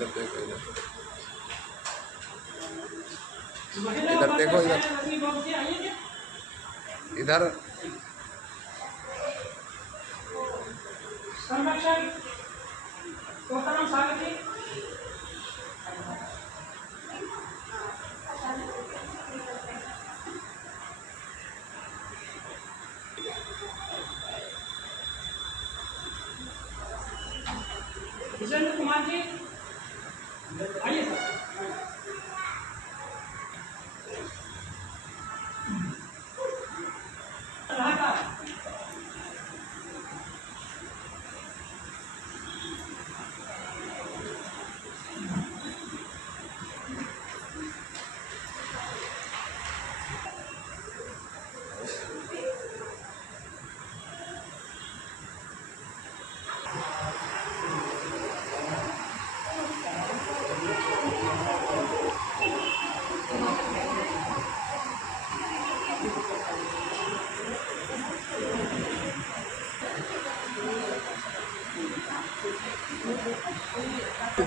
इधर देखो, इधर संरक्षक विजेंद्र कुमार जी आइए सर।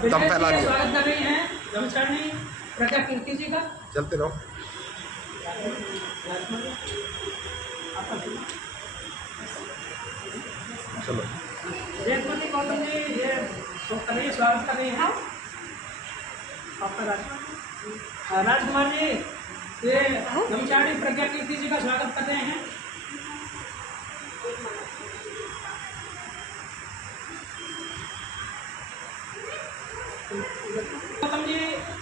दम फैला दिया। स्वागत कर रही हैं ब्रह्मचारिणी प्रज्ञा कीर्ति जी का। चलते रहो। चलो जयंती गौतम जी ये कर रही है, स्वागत कर रही हैं आपका राजकुमार जी ये ब्रह्मचारिणी प्रज्ञा कीर्ति जी का स्वागत कर रहे हैं। गौतम जी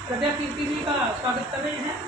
प्रज्ञा कीर्ति जी का स्वागत कर रहे हैं।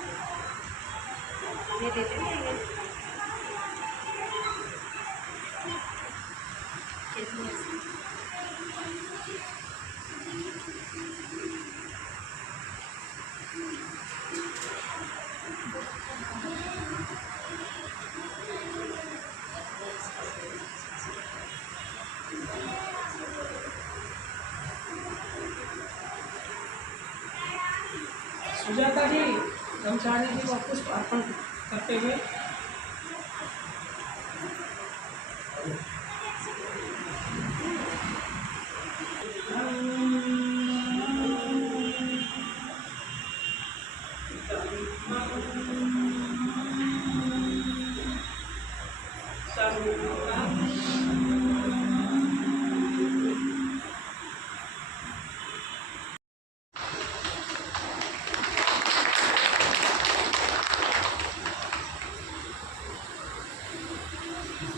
सुजाता जी ब्रह्मचारिणी जी को पुष्प अर्पण करते हुए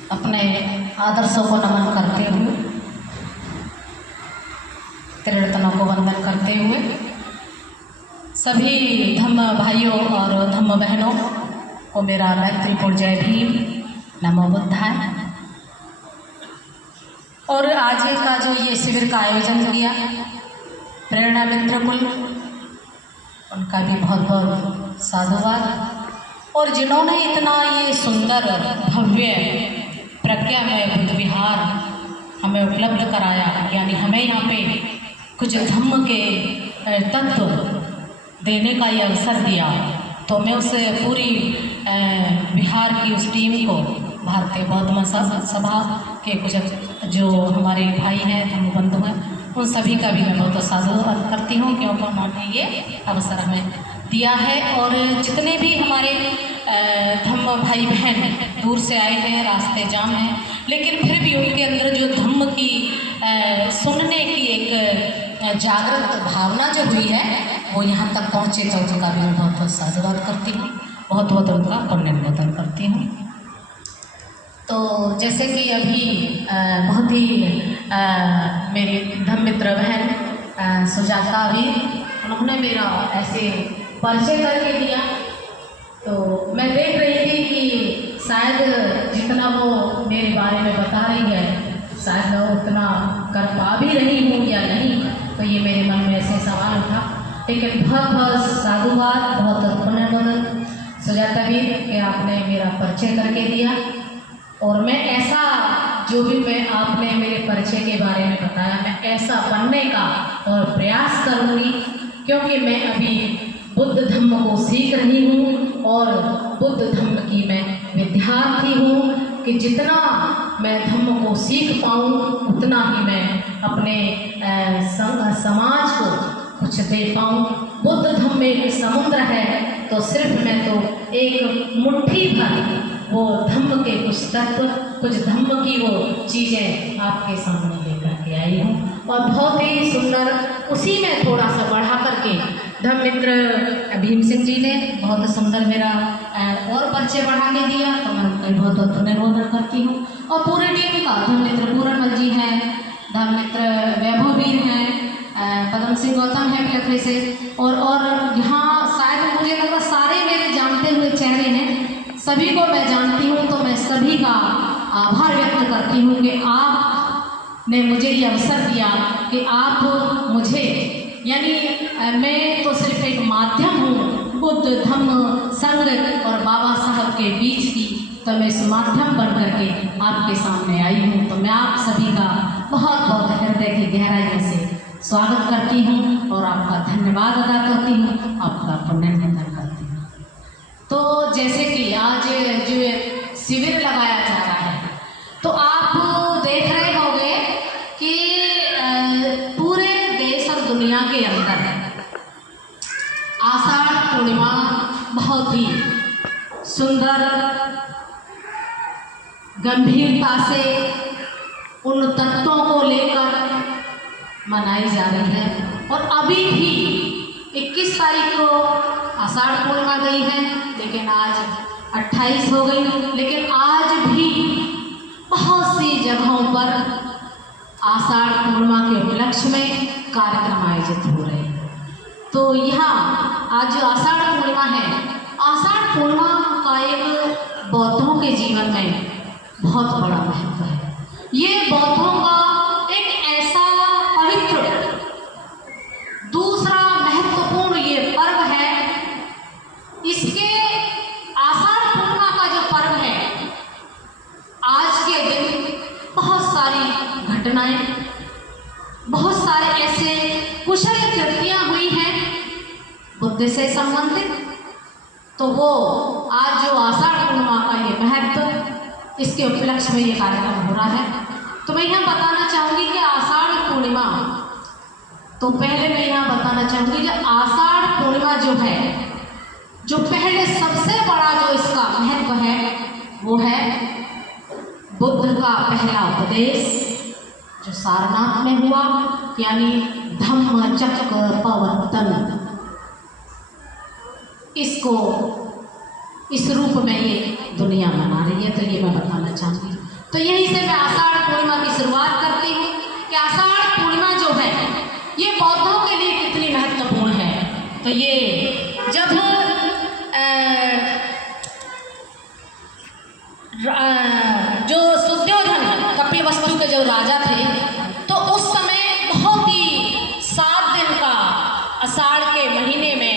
अपने आदर्शों को नमन करते हुए, त्रिरत्नों को वंदन करते हुए सभी धम्म भाइयों और धम्म बहनों को मेरा मैत्रीपूर्ण जय भीम, नमो बुद्धाय। और आज का जो ये शिविर का आयोजन किया प्रेरणा मित्र कुल, उनका भी बहुत बहुत साधुवाद। और जिन्होंने इतना ये सुंदर भव्य प्रज्ञामय बुद्ध विहार हमें उपलब्ध कराया, यानी हमें यहाँ पे कुछ धम्म के तत्व देने का ये अवसर दिया, तो मैं उस पूरी बिहार की उस टीम को, भारतीय बौद्ध महासभा के कुछ जो हमारे भाई हैं, धम्म बंधु हैं, उन सभी का भी मैं बहुत साधुवाद करती हूँ, क्योंकि उन्होंने ये अवसर हमें दिया है। और जितने भी हमारे धम्म भाई बहन दूर से आए हैं, रास्ते जाम हैं, लेकिन फिर भी उनके अंदर जो धम्म की सुनने की एक जागृत भावना जो हुई है वो यहाँ तक पहुँचे, तो उनका भी मैं बहुत बहुत साधुवाद करती हूँ, बहुत बहुत उनका पुण्यमोदन करती हूँ। तो जैसे कि अभी बहुत ही मेरी धम्म मित्र बहन सुजाता भी, उन्होंने मेरा ऐसे परिचय करके दिया, तो मैं देख रही थी कि शायद जितना वो मेरे बारे में बता रही है शायद मैं उतना कर पा भी रही हूँ या नहीं, तो ये मेरे मन में ऐसे सवाल उठा। लेकिन बहुत बहुत साधुवाद, बहुत पुण्यमोदन सुजाता भी कि आपने मेरा परिचय करके दिया। और मैं ऐसा जो भी मैं आपने मेरे परिचय के बारे में बताया, मैं ऐसा बनने का और प्रयास करूँगी, क्योंकि मैं अभी बुद्ध धम्म को सीख रही हूँ और बुद्ध धम्म की मैं विद्यार्थी हूँ कि जितना मैं धम्म को सीख पाऊँ उतना ही मैं अपने समाज को कुछ दे पाऊँ। बुद्ध धम्म एक समुद्र है, तो सिर्फ मैं तो एक मुट्ठी भर वो धम्म के कुछ तत्व, कुछ धम्म की वो चीज़ें आपके सामने लेकर के आई हूँ। और बहुत ही सुंदर, उसी में थोड़ा सा बढ़ा करके धम्म मित्र भीम सिंह जी ने बहुत सुंदर मेरा और परिचय बढ़ा के दिया, तो मैं उनका बहुत बहुत धन्यवाद करती हूँ। और पूरे टीम का धम्म मित्र पूरनमल जी हैं, धम्म मित्र वैभव वीर हैं, पदम सिंह गौतम है पिलखड़ी से, और यहाँ शायद मुझे लगता सारे मेरे जानते हुए चेहरे हैं, सभी को मैं जानती हूँ। तो मैं सभी का आभार व्यक्त करती हूँ कि आपने मुझे ये अवसर दिया कि आप मुझे, यानी मैं तो सिर्फ एक माध्यम हूँ बुद्ध धम्म संघ और बाबा साहब के बीच की, तो मैं इस माध्यम बन करके आपके सामने आई हूँ। तो मैं आप सभी का बहुत बहुत हृदय की गहराई से स्वागत करती हूँ और आपका धन्यवाद अदा करती हूँ, आपका पुण्यनंदन करती हूँ। तो जैसे कि आज जो शिविर लगाया जा रहा है, तो आप देख रहे होंगे कि पूरे देश और दुनिया के अंदर आषाढ़ पूर्णिमा बहुत ही सुंदर गंभीरता से उन तत्वों को लेकर मनाई जा रही है। और अभी भी 21 तारीख को आषाढ़ पूर्णिमा गई है, लेकिन आज 28 हो गई, लेकिन आज भी बहुत सी जगहों पर आषाढ़ पूर्णिमा के उपलक्ष्य में कार्यक्रम आयोजित हो रहे हैं। तो यहाँ आज जो आषाढ़ पूर्णिमा है, आषाढ़ पूर्णिमा का एक बौद्धों के जीवन में बहुत बड़ा महत्व है। ये बौद्धों का एक ऐसा पवित्र दूसरा महत्वपूर्ण ये पर्व है। इसके आषाढ़ पूर्णिमा का जो पर्व है, आज के दिन बहुत सारी घटनाएं, बहुत सारे ऐसे कुशल कृतियां हुई हैं बुद्ध से संबंधित। तो वो आज जो आषाढ़ पूर्णिमा का ये महत्व, इसके उपलक्ष्य में ये कार्यक्रम हो रहा है। तो मैं यहाँ बताना चाहूँगी कि आषाढ़ पूर्णिमा, तो पहले मैं यहाँ बताना चाहूँगी कि आषाढ़ पूर्णिमा जो है, जो पहले सबसे बड़ा जो इसका महत्व है वो है बुद्ध का पहला उपदेश जो सारनाथ में हुआ, यानी धम्मचक्र प्रवर्तन। इसको इस रूप में ये दुनिया मना रही है, तो ये मैं बताना चाहूँगी। तो यहीं से मैं आषाढ़ पूर्णिमा की शुरुआत करती हूँ कि आषाढ़ पूर्णिमा जो है ये बौद्धों के लिए कितनी महत्वपूर्ण है। तो ये जब जो सुद्योधन कपिलवस्तु के जो राजा थे, तो उस समय बहुत ही 7 दिन का आषाढ़ के महीने में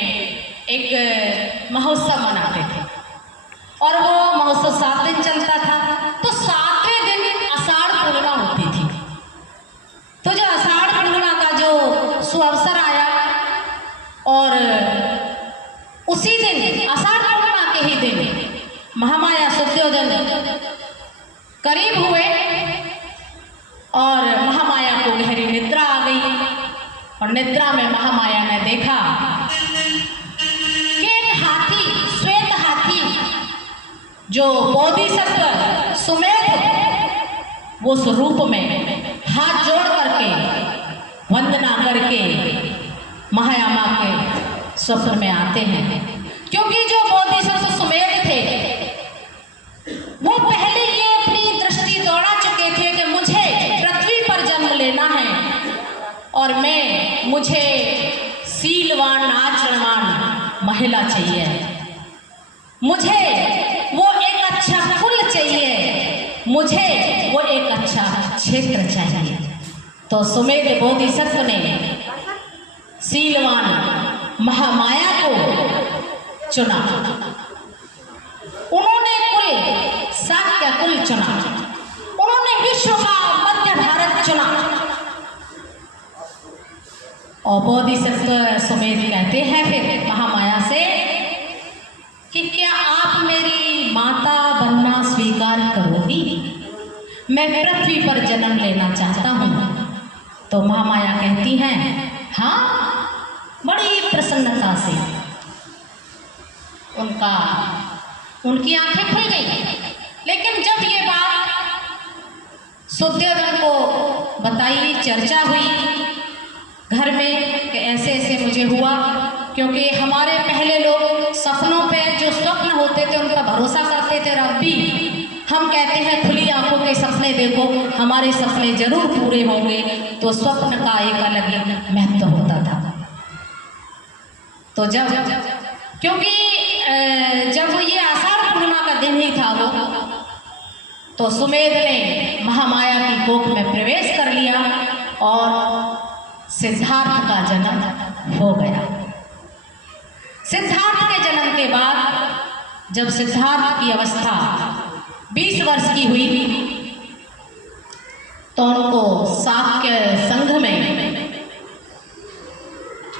एक महोत्सव मनाते थे, और वो महोत्सव 7 दिन चलता था। तो 7वें दिन आषाढ़ पूर्णिमा होती थी। तो जो आषाढ़ पूर्णिमा का जो सुअवसर आया, और उसी दिन आषाढ़ पूर्णिमा के ही दिन महामाया सुद्योधन करीब हुए, और महामाया को गहरी निद्रा आ गई। और निद्रा में महामाया ने देखा कि एक हाथी, श्वेत हाथी, जो बोधिसत्व सुमेध, वो स्वरूप में हाथ जोड़ करके वंदना करके महायामा के स्वप्न में आते हैं। क्योंकि जो बोधिसत्व सुमेध थे, वो पहले ये अपनी दृष्टि दौड़ा चुके थे कि मुझे पृथ्वी पर जन्म लेना है, और मुझे शीलवान आचरणवान महिला चाहिए, मुझे वो एक अच्छा कुल चाहिए, मुझे वो एक अच्छा क्षेत्र चाहिए। तो सुमेध बोधिसत्व ने शीलवान महामाया को चुना। उन्होंने कुल शाक्य कुल चुना, उन्होंने विश्व का मध्य भारत चुना। और बोधिसत्व सुमेध कहते हैं फिर महामाया से कि क्या आप मेरी माता बनना स्वीकार करोगी? मैं पृथ्वी पर जन्म लेना चाहता हूँ। तो महामाया कहती हैं हाँ, प्रसन्नता से उनकी आंखें खुल गई। लेकिन जब ये बात सुद्धोधन को बताई, चर्चा हुई घर में कि ऐसे ऐसे मुझे हुआ, क्योंकि हमारे पहले लोग सपनों पे जो स्वप्न होते थे उन पर भरोसा करते थे, और अब भी हम कहते हैं खुली आंखों के सपने देखो, हमारे सपने जरूर पूरे होंगे। तो स्वप्न का एक अलग ही महत्व होता था। तो क्योंकि जब ये आषाढ़ पूर्णिमा का दिन ही था वो, तो सुमेध ने महामाया की कोख में प्रवेश कर लिया और सिद्धार्थ का जन्म हो गया। सिद्धार्थ के जन्म के बाद जब सिद्धार्थ की अवस्था 20 वर्ष की हुई, तो उनको शाक्य संघ में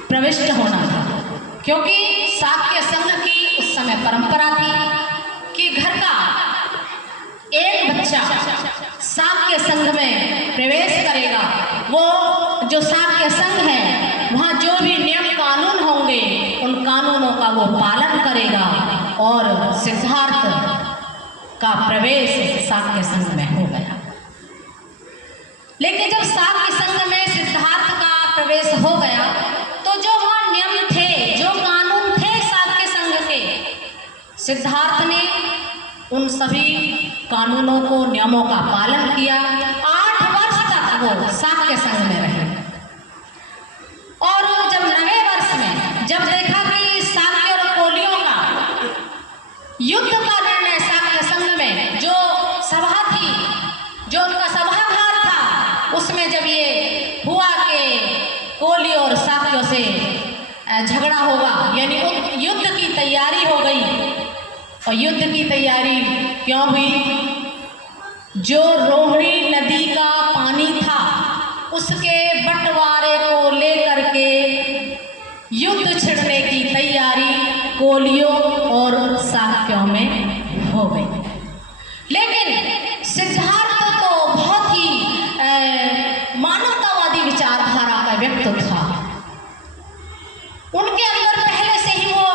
प्रविष्ट होना था, क्योंकि शाक्य संघ की उस समय परंपरा थी कि घर का एक बच्चा शाक्य संघ में प्रवेश करेगा, वो जो शाक्य संघ है वहाँ जो भी नियम कानून होंगे उन कानूनों का वो पालन करेगा। और सिद्धार्थ का प्रवेश शाक्य संघ में हो गया। लेकिन जब शाक्य संघ में सिद्धार्थ का प्रवेश हो गया, तो जो वहाँ नियम थे, जो कानून थे शाक्य संघ के, सिद्धार्थ ने उन सभी कानूनों को, नियमों का पालन किया। 8 वर्ष तक वो शाक्य संघ में रहे। और जब 9वें वर्ष में जब देखा कि शाक्य और कोलियों का युद्ध का निर्णय शाक्य संघ में जो सभा थी, जो उनका सभागार था, उसमें जब ये हुआ कि कोली और शाक्यों से झगड़ा होगा, यानी युद्ध की तैयारी हो गई। और युद्ध की तैयारी क्यों हुई? जो रोहिणी नदी का पानी था उसके बंटवारे को लेकर के युद्ध छिड़ने की तैयारी कोलियों और शाक्यों में हो गई। लेकिन सिद्धार्थ तो बहुत ही मानवतावादी विचारधारा का व्यक्ति था। उनके अंदर पहले से ही वो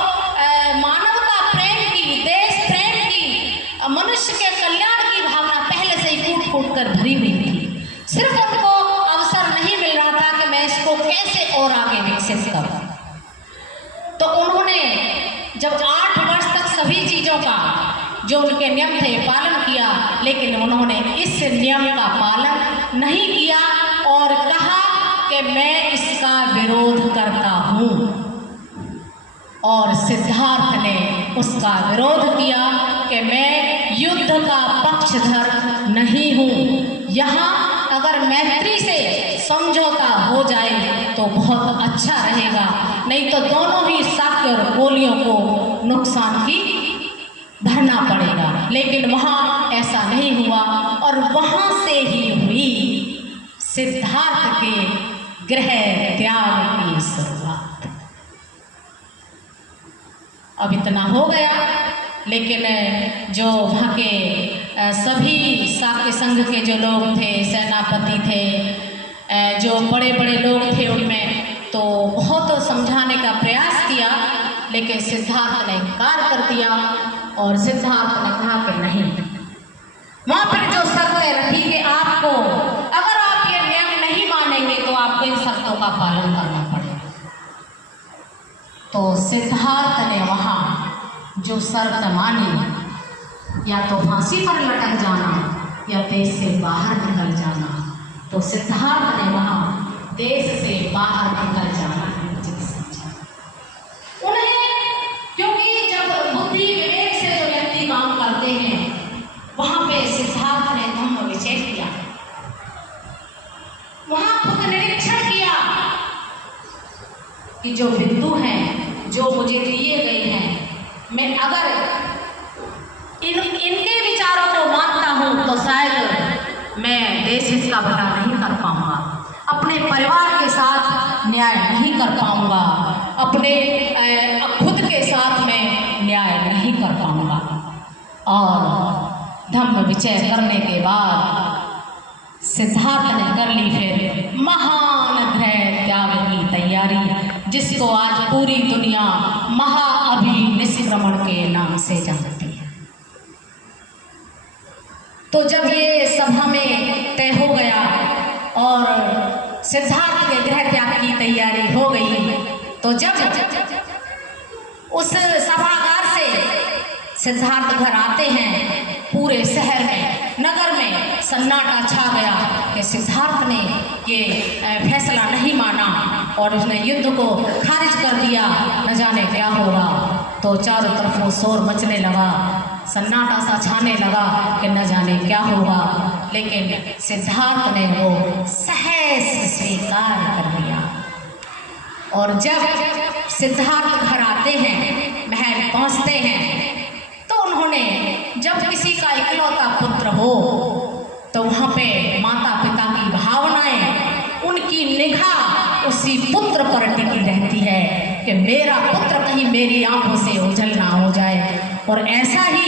मानवता प्रेम की, देश प्रेम की, मनुष्य के कल्याण की भावना पहले से ही फूट फूट कर भरी हुई थी। सिर्फ उनको अवसर नहीं मिल रहा था कि मैं इसको कैसे और आगे विकसित करूं। तो उन्होंने जब 8 वर्ष तक सभी चीज़ों का जो उनके नियम थे पालन किया, लेकिन उन्होंने इस नियम का पालन नहीं किया और कहा कि मैं इसका विरोध करता हूँ। और सिद्धार्थ ने उसका विरोध किया कि मैं युद्ध का पक्षधर नहीं हूँ। यहाँ अगर मैत्री से समझौता हो जाए तो बहुत अच्छा रहेगा, नहीं तो दोनों ही शाक्य और कोलियों को नुकसान की भरना पड़ेगा। लेकिन वहाँ ऐसा नहीं हुआ और वहाँ से ही हुई सिद्धार्थ के गृह त्याग की शुरुआत। अब इतना हो गया, लेकिन जो वहाँ के सभी शाक्य संघ के जो लोग थे, सेनापति थे, जो बड़े बड़े लोग थे, उनमें तो बहुत समझाने का प्रयास किया, लेकिन सिद्धार्थ ने इनकार कर दिया। और सिद्धार्थ ने कहा कि नहीं, वहाँ पर जो शर्तें रखी कि आपको, अगर आप ये नियम नहीं मानेंगे तो आपको इन शर्तों का पालन करना पड़ेगा। तो सिद्धार्थ ने वहाँ जो शर्त मानी, या तो फांसी पर लटक जाना या देश से बाहर निकल जाना, तो सिद्धार्थ ने वहाँ देश से बाहर निकल जाना उचित समझा। उन्हें, क्योंकि जब बुद्धि विवेक से जो व्यक्ति काम करते हैं, वहाँ पे सिद्धार्थ ने धम्म विचय किया, वहाँ खुद निरीक्षण किया कि जो बिंदु हैं जो मुझे दिए गए हैं, मैं अगर इनके विचारों को मानता हूँ तो शायद मैं देश हित का भला नहीं कर पाऊँगा, अपने परिवार के साथ न्याय नहीं कर पाऊँगा, अपने खुद के साथ में न्याय नहीं कर पाऊँगा। और धम्म विचय करने के बाद सिद्धार्थ ने कर ली फिर महान गृह त्याग की तैयारी। जिसको आज पूरी दुनिया महाअभिनिष्क्रमण के नाम से जानती है। तो जब ये सभा में तय हो गया और सिद्धार्थ के गृह त्याग की तैयारी हो गई, तो जब उस सभागार से सिद्धार्थ घर आते हैं, पूरे शहर में, नगर में सन्नाटा छा गया कि सिद्धार्थ ने ये फैसला नहीं माना और उसने युद्ध को खारिज कर दिया, न जाने क्या होगा। तो चारों तरफ वो शोर मचने लगा, सन्नाटा सा छाने लगा कि न जाने क्या होगा। लेकिन सिद्धार्थ ने वो सहज स्वीकार कर लिया। और जब सिद्धार्थ घर आते हैं, महल पहुंचते हैं, तो उन्होंने, जब किसी का इकलौता पुत्र हो तो वहाँ पे माता पिता की भावनाएं, उनकी निगाह उसी पुत्र पर टिकी रहती है कि मेरा पुत्र कहीं मेरी आंखों से ओझल ना हो जाए। और ऐसा ही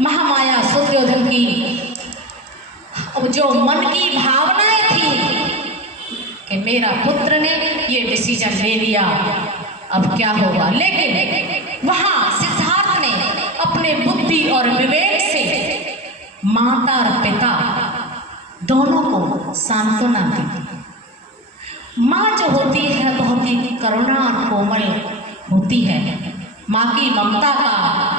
महामाया सुयोधन की जो मन की भावनाएं थी कि मेरा पुत्र ने ये डिसीजन ले लिया, अब क्या होगा। लेकिन वहाँ सिद्धार्थ ने अपने बुद्धि और विवेक से माता और पिता दोनों को सांत्वना दी। माँ जो होती है बहुत ही करुणा और कोमल होती है। माँ की ममता का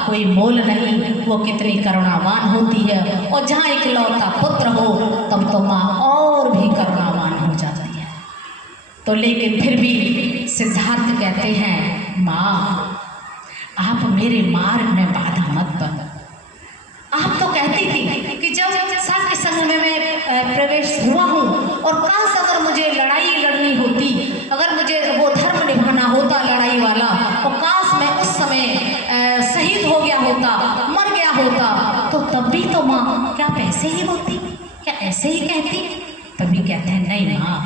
कोई मोल नहीं, वो कितनी करुणावान होती है। और जहाँ इकलौता पुत्र हो तब तो माँ और भी करुणावान हो जाती है। तो लेकिन फिर भी सिद्धार्थ कहते हैं, माँ आप मेरे मार्ग में बाधा मत बनो। आप तो कहती थी कि जब साथ के संग में मैं प्रवेश हुआ हूँ और काश अगर मुझे लड़ाई लड़नी होती, अगर मुझे वो धर्म निभाना होता लड़ाई वाला, और काश मैं उस समय शहीद हो गया होता, मर गया होता, तो तब भी तो माँ क्या ऐसे ही होती, क्या ऐसे ही कहती। तभी कहते हैं, नहीं माँ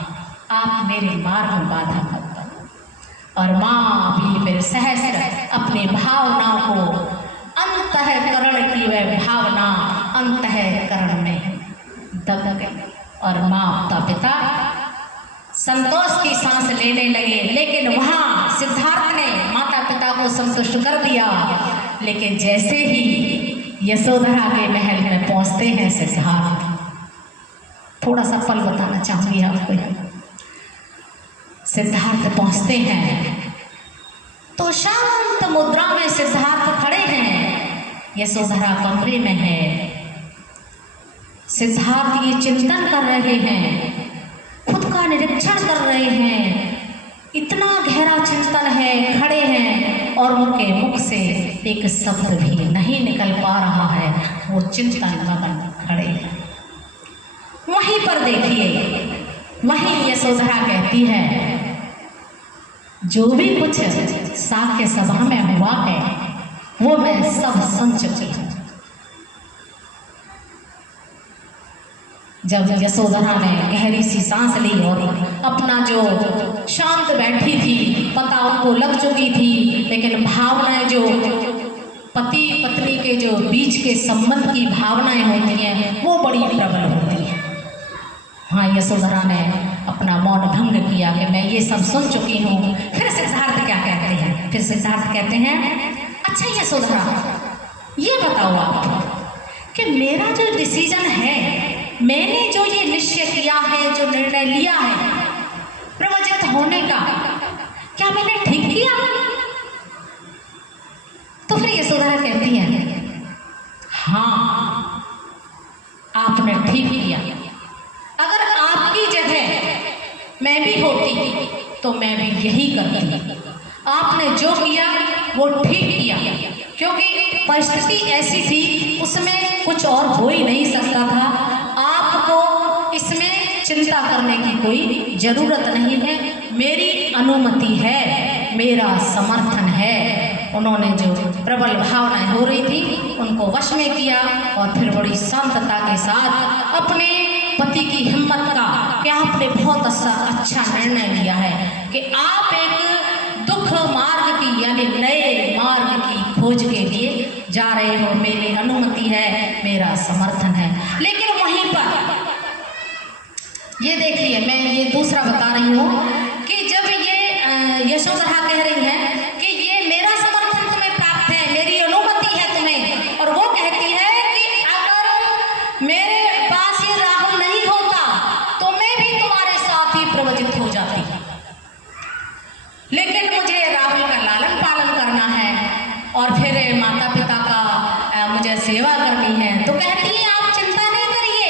आप मेरे मार्ग में बाधा मत बनो। और माँ भी फिर सहस्र अपनी भावनाओं को, अंतःकरण की वह भावना अंतःकरण में दब गई। और माता पिता संतोष की सांस लेने लगे। लेकिन वहाँ सिद्धार्थ ने माता पिता को संतुष्ट कर दिया। लेकिन जैसे ही यशोधरा के महल में पहुँचते हैं सिद्धार्थ, थोड़ा सा पल बताना चाहूँगी आपको। सिद्धार्थ पहुँचते हैं तो शांत मुद्रा में सिद्धार्थ खड़े हैं, यशोधरा कमरे में है। सिद्धार्थ ये चिंतन कर रहे हैं, खुद का निरीक्षण कर रहे हैं। इतना गहरा चिंतन है, खड़े हैं और उनके मुख से एक शब्द भी नहीं निकल पा रहा है। वो चिंतन मगन खड़े हैं। वहीं पर देखिए, वहीं यशोधरा कहती है, जो भी कुछ साक्य सभा में हुआ है वो मैं सब सुन चुकी हूँ। जब यशोधरा ने गहरी सी सांस ली और अपना जो शांत बैठी थी, पता उनको लग चुकी थी, लेकिन भावनाएं जो पति पत्नी के जो बीच के संबंध की भावनाएं होती हैं वो बड़ी प्रबल होती हैं। हाँ, यशोधरा ने अपना मौन भंग किया कि मैं ये सब सुन चुकी हूँ। फिर सिद्धार्थ क्या कहते हैं? फिर सिद्धार्थ कहते हैं, अच्छा यशोधरा ये बताओ आप कि मेरा जो डिसीजन है, मैंने जो ये निश्चय किया है, जो निर्णय लिया है प्रवचित होने का, क्या मैंने ठीक किया? तो फिर यशोधरा कहती है, हाँ आपने ठीक किया। अगर आपकी जगह मैं भी होती तो मैं भी यही करती। आपने जो किया वो ठीक किया, क्योंकि परिस्थिति ऐसी थी, उसमें कुछ और हो ही नहीं सकता था। आपको इसमें चिंता करने की कोई ज़रूरत नहीं है। मेरी अनुमति है, मेरा समर्थन है। उन्होंने जो प्रबल भावनाएं हो रही थी उनको वश में किया और फिर बड़ी शांतता के साथ अपने पति की हिम्मत का कि आपने बहुत अच्छा निर्णय लिया है कि आप एक दुख मार्ग की यानी नए मार्ग की खोज के लिए जा रहे हो। मेरी अनुमति है, मेरा समर्थन है। लेकिन वहीं पर ये देखिए, मैं ये दूसरा बता रही हूँ कि जब ये यशोधरा कह रही हैं कि ये मेरा समर्थन तुम्हें प्राप्त है, मेरी अनुमति है तुम्हें। और वो कहती है कि अगर मेरे पास ये राहुल नहीं होता तो मैं भी तुम्हारे साथ ही प्रवचित हो जाती, लेकिन मुझे राहुल का लालन पालन करना है और फिर माता पिता का मुझे सेवा करनी है। तो कहती है आप चिंता नहीं करिए,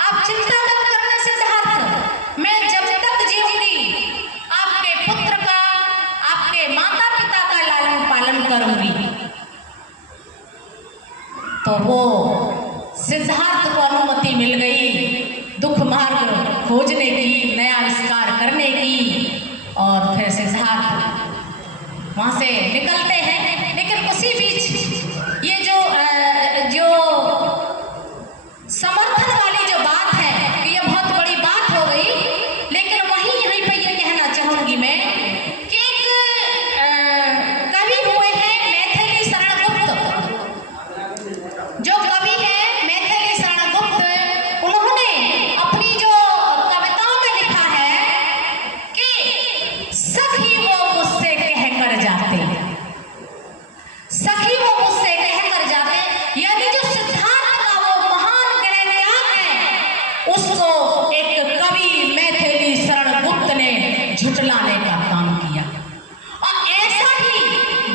आप चिंता मत करना सिद्धार्थ, मैं जब तक जीऊंगी आपके पुत्र का, आपके माता पिता का लालन पालन करूंगी। तो वो सिद्धार्थ को अनुमति मिल गई दुख मार्ग खोजने की, नया आविष्कार करने की। और फिर सिद्धार्थ वहां से निकलते हैं। लेकिन उसी बीच ये जो समर्थन वाली जो बात है, ये बहुत बड़ी बात हो गई। लेकिन वहीं यहीं पे ये कहना चाहूंगी मैं कि एक कवि हुए हैं मैथिली शरण गुप्त। जो कवि है मैथिली शरण गुप्त, उन्होंने अपनी जो कविताओं में लिखा है कि सखी वो मुझसे कह कर जाते, सखी वो मुझसे कह कर जाते, यानी जो सिद्धार्थ का वो महान गृह त्याग है, उसको एक कवि मैथिली शरण गुप्त ने झुठलाने का काम किया। और ऐसा ही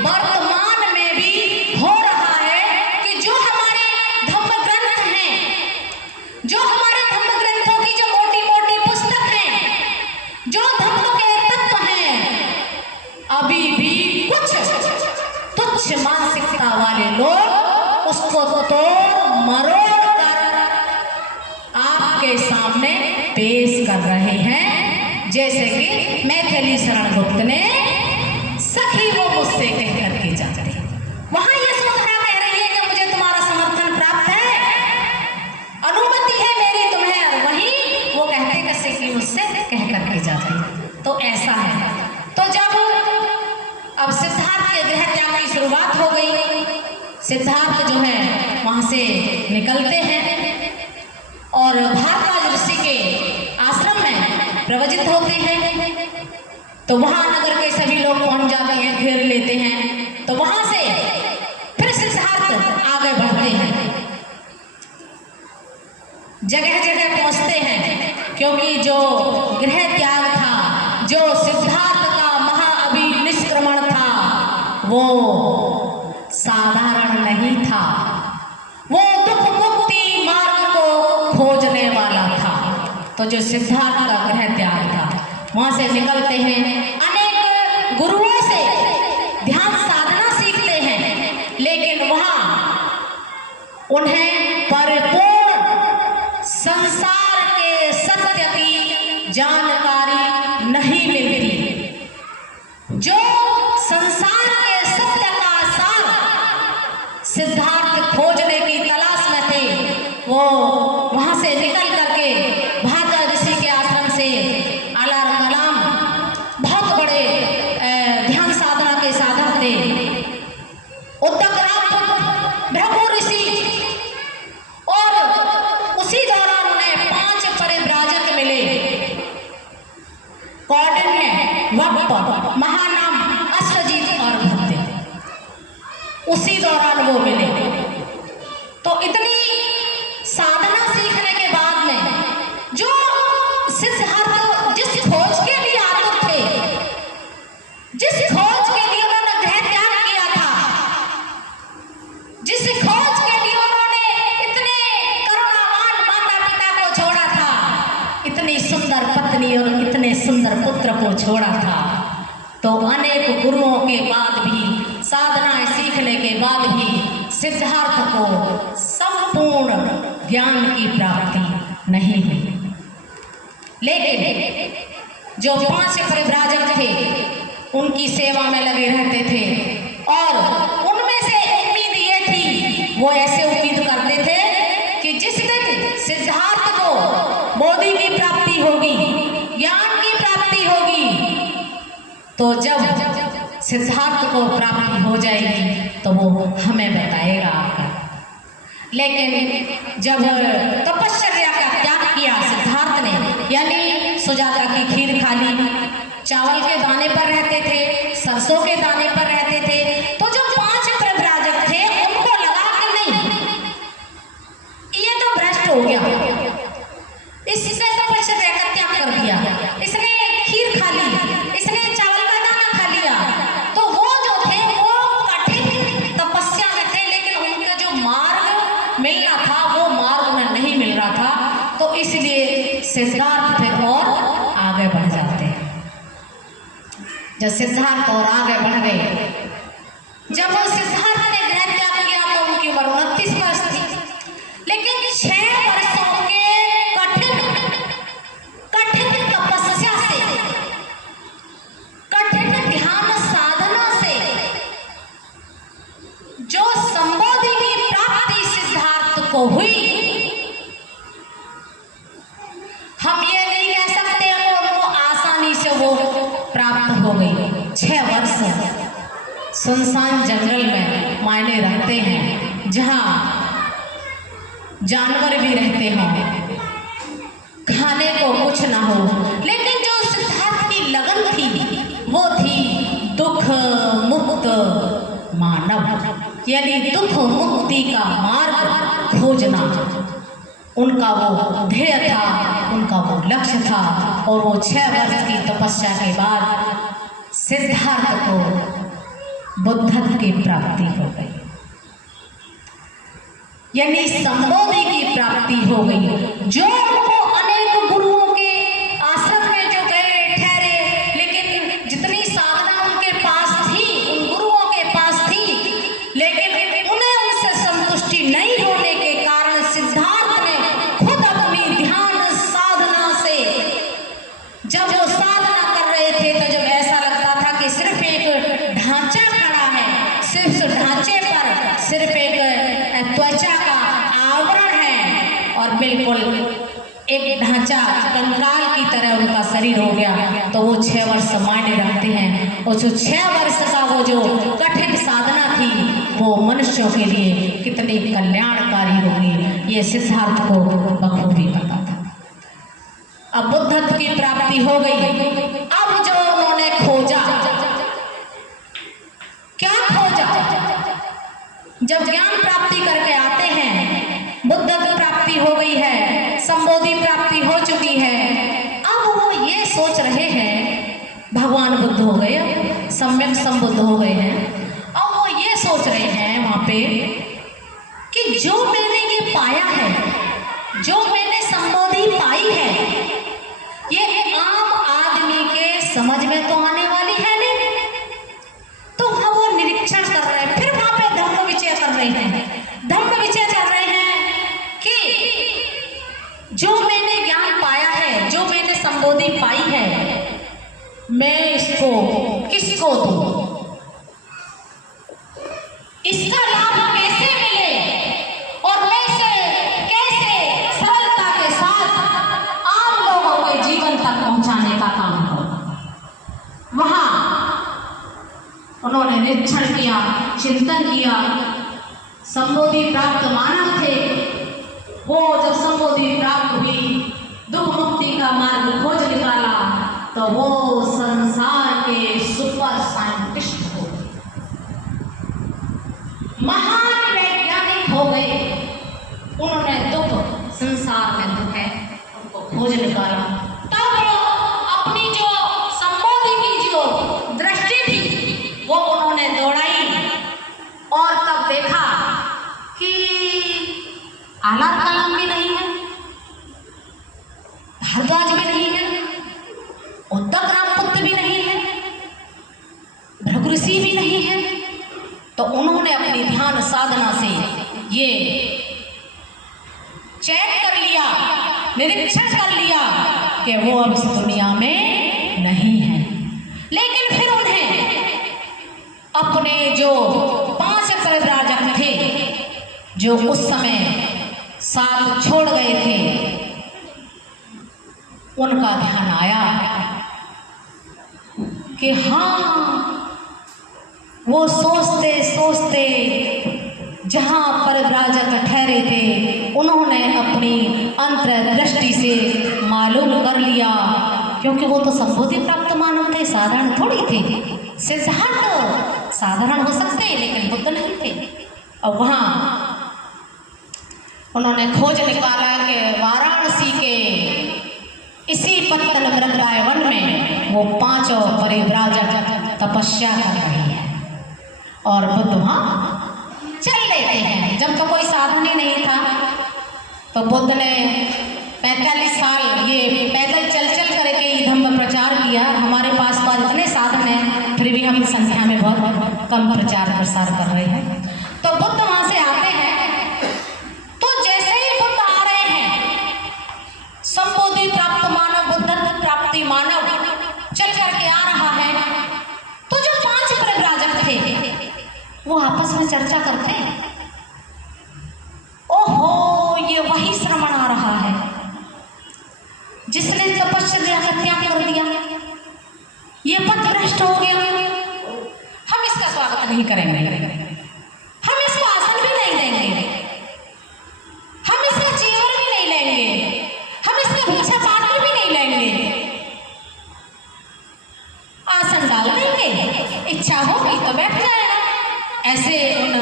वर्तमान में भी हो रहा है कि जो हमारे धम्म ग्रंथ हैं, जो हमारे धम्म ग्रंथों की जो मोटी मोटी पुस्तक हैं, जो धम्म के तत्व हैं, अभी भी कुछ तुच्छ मानसिकता वाले लोग उसको तोड़ मरोड़ कर आपके सामने पेश कर रहे हैं। जैसे कि मैथिली शरण गुप्त ने सखी वो मुझसे कह करके जाते, वहां यशोधरा कह रही है कि मुझे तुम्हारा समर्थन प्राप्त है, अनुमति है मेरी तुम्हें, और वहीं वो कहते कि सखी मुझसे कह करके जाते। तो ऐसा है। तो जब अब सिद्धार्थ के गृह त्याग की शुरुआत हो गई, सिद्धार्थ जो है वहां से निकलते हैं और भारद्वाज ऋषि के आश्रम में प्रवचित होते हैं। तो वहां नगर के सभी लोग पहुंच जाते हैं, घेर लेते हैं। तो वहां से फिर सिद्धार्थ आगे बढ़ते हैं, जगह जगह पहुंचते हैं, क्योंकि जो गृह त्याग था, जो सिद्धार्थ का महाअभिनिष्क्रमण था, वो साधारण नहीं था, वो दुख मुक्ति मार्ग को खोजने वाला था। तो जो सिद्धार्थ का गृह त्याग था, वहां से निकलते हैं, अनेक गुरुओं से ध्यान साधना सीखते हैं, लेकिन वहां उन्हें परिपूर्ण संसार के सत्य की जानकारी नहीं मिलती। जो संसार के सत्य का सार सिद्धार्थ खोजने की तलाश में थे, वो वहां से निकल करके भारद्वाज ऋषि के आश्रम से आला कलाम, बहुत बड़े ध्यान साधना के साधक थे, उद्दक राम भृगु ऋषि, और उसी दौरान उन्हें 5 परिव्राजक मिले, कौंडिन्य, वप्प, महानाम, अश्वजीत और भृत्य। उसी दौरान वो मिले। तो इतनी साधना सीखने के बाद में जो सिद्धार्थ जिस खोज के लिए आतुर थे, जिस खोज के लिए उन्होंने गृह त्याग किया था, जिस खोज के लिए उन्होंने इतने करुणावान माता पिता को छोड़ा था, इतनी सुंदर पत्नी और इतने सुंदर पुत्र को छोड़ा था, तो अनेक गुरुओं के बाद भी, साधनाएं सीखने के बाद भी सिद्धार्थ को संपूर्ण ज्ञान की प्राप्ति नहीं हुई। लेकिन जो 5 परिव्राजक थे, उनकी सेवा में लगे रहते थे, और उनमें से उम्मीद ये थी, वो ऐसे उम्मीद करते थे कि जिस दिन सिद्धार्थ को बोधि की प्राप्ति होगी, ज्ञान की प्राप्ति होगी, तो जब सिद्धार्थ को प्राप्ति हो जाएगी तो वो हमें बताएगा। लेकिन जब तपश्चर्या का त्याग किया सिद्धार्थ ने, यानी सुजाता की खीर खा ली, चावल के दाने पर रहते थे, सरसों के दाने पर रहते थे। तो जो 5 परिव्राजक थे उनको लगा कि नहीं, ये तो भ्रष्ट हो गया, इससे तो पश्चात का त्याग कर दिया, इसने खीर खा ली, इसने चावल का दाना खा लिया। तो वो जो थे वो कठिन तपस्या में थे, लेकिन उनका जो मार्ग मिलना था वो मार्ग उन्हें नहीं मिल रहा था। तो इसलिए सिद्धार्थ थे और आगे बढ़ जाते हैं। जब सिद्धार्थ और आगे बढ़ गए, जब सिद्धार्थ ने गृह त्याग किया तो उनकी उम्र 29 वर्ष थी, लेकिन 6 वर्षों के कठिन तपस्या से, कठिन ध्यान साधना से जो संबोधि की प्राप्ति सिद्धार्थ को हुई, हम ये नहीं कह सकते कि उनको आसानी से वो प्राप्त हो गई। 6 वर्ष सुनसान जंगल में मायने रखते हैं, जहाँ जानवर भी रहते हों, खाने को कुछ ना हो, लेकिन जो सिद्धार्थ की लगन थी वो थी दुख मुक्त मानव, यानी दुख मुक्ति का मार्ग खोजना। उनका वो ध्येय था, उनका वो लक्ष्य था। और वो 6 वर्ष की तपस्या के बाद सिद्धार्थ को बुद्धत्व की प्राप्ति हो गई, यानी संबोधि की प्राप्ति हो गई। जो उनको अनेक गुरुओं के आश्रम में जो गए ठहरे, लेकिन जितनी साधना उनके पास थी, उन गुरुओं के पास थी, लेकिन उन्हें उनसे संतुष्टि नहीं होने के कारण सिद्धार्थ ने खुद अपनी ध्यान साधना से, जब वो साधना कर रहे थे तो जब ऐसा लगता था कि सिर्फ एक ढांचा खड़ा है, सिर्फ ढांचे पर सिर्फ एक त्वचा का आवरण है और बिल्कुल एक ढांचा कंकाल की तरह उनका शरीर हो गया। तो वो 6 वर्ष मायने रखते हैं, और जो 6 वर्ष का वो जो कठिन साधना थी वो मनुष्यों के लिए कितनी कल्याणकारी होगी, ये सिद्धार्थ को बखूबी पता था। अब बुद्धत्व की प्राप्ति हो गई। अब जो उन्होंने खोजा, क्या खोजा? जब ज्ञान प्राप्ति करके आते हैं, बुद्धत्व प्राप्ति हो गई है, संबोधि प्राप्ति हो चुकी है, अब वो ये सोच रहे हैं, भगवान बुद्ध हो गए, सम्यक संबुद्ध हो गए हैं, अब वो ये सोच रहे हैं वहाँ पे कि जो मैंने ये पाया है, जो मैंने संबोधि पाई है, ये आम आदमी के समझ में तो आने वाली है नहीं। तो वहाँ वो निरीक्षण कर रहे हैं, फिर वहाँ पे धम्म विचय कर रहे हैं, धम्म विचय कर रहे हैं कि जो मैंने ज्ञान पाया है, जो मैंने संबोधि पाई है, मैं इसको किसको दूं, इसका लाभ कैसे मिले, और मैं इसे कैसे सरलता के साथ आम लोगों के जीवन तक पहुंचाने का काम करूं। वहां उन्होंने निरीक्षण किया, चिंतन किया। संबोधि प्राप्त मानव थे, वो जब संबोधि प्राप्त हुई, दुख मुक्ति का मार्ग खोज निकाला, तो वो संसार के सुपर साइंटिस्ट हो गए, महान वैज्ञानिक हो गए। उन्होंने दुख, संसार में दुख है, उनको खोज निकाला। तब अपनी जो संबोधि की जो दृष्टि थी वो उन्होंने दौड़ाई, और तब देखा कि आलार कलाम भी नहीं है, भारद्वाज भी नहीं है, उद्धव रामपुत्र भी नहीं है, भृगु ऋषि भी नहीं है। तो उन्होंने अपनी ध्यान साधना से ये चेक कर लिया, निरीक्षण कर लिया कि वो अब इस दुनिया में नहीं है। लेकिन फिर उन्हें अपने जो 5 परिव्राजक थे, जो उस समय साथ छोड़ गए थे, उनका ध्यान आया कि हाँ, वो सोचते सोचते जहाँ परिव्राजक ठहरे थे, उन्होंने अपनी अंतर्दृष्टि से मालूम कर लिया, क्योंकि वो तो संबोधि प्राप्त मानव थे, साधारण थोड़ी थे। सिद्धार्थ साधारण हो सकते लेकिन बुद्ध नहीं थे। और वहाँ उन्होंने खोज निकाला कि वाराणसी के इसी पत्तन मृगराय वन में वो 5 परिव्राजक तपस्या कर रहे हैं और बुद्ध वहाँ चल लेते हैं। जब तो कोई साधन ही नहीं था तो बुद्ध ने 45 साल ये पैदल चल चल करके ही धम्म प्रचार किया। हमारे पास इतने साधन हैं फिर भी हम संख्या में बहुत कम प्रचार प्रसार कर रहे हैं। तो बुद्ध वहाँ से आते हैं तो जैसे ही बुद्ध आ रहे हैं, संबोधि प्राप्त मानव, बुद्धत्व प्राप्ति मानव चल करके आ रहा है, तो जो 5 परिव्राजक थे वो आपस में चर्चा करते हैं, ओहो ये वही श्रमण आ रहा है जिसने तपस्या का त्याग कर दिया, ये पथभ्रष्ट हो गया, हम इसका स्वागत नहीं करेंगे, हम इसको आसन भी नहीं देंगे, हम इसका चीवर भी नहीं लेंगे, हम इसका भिक्षा पात्र भी नहीं लेंगे, आसन डाल देंगे, इच्छा होगी तो बैठ जाएगा। ऐसे उन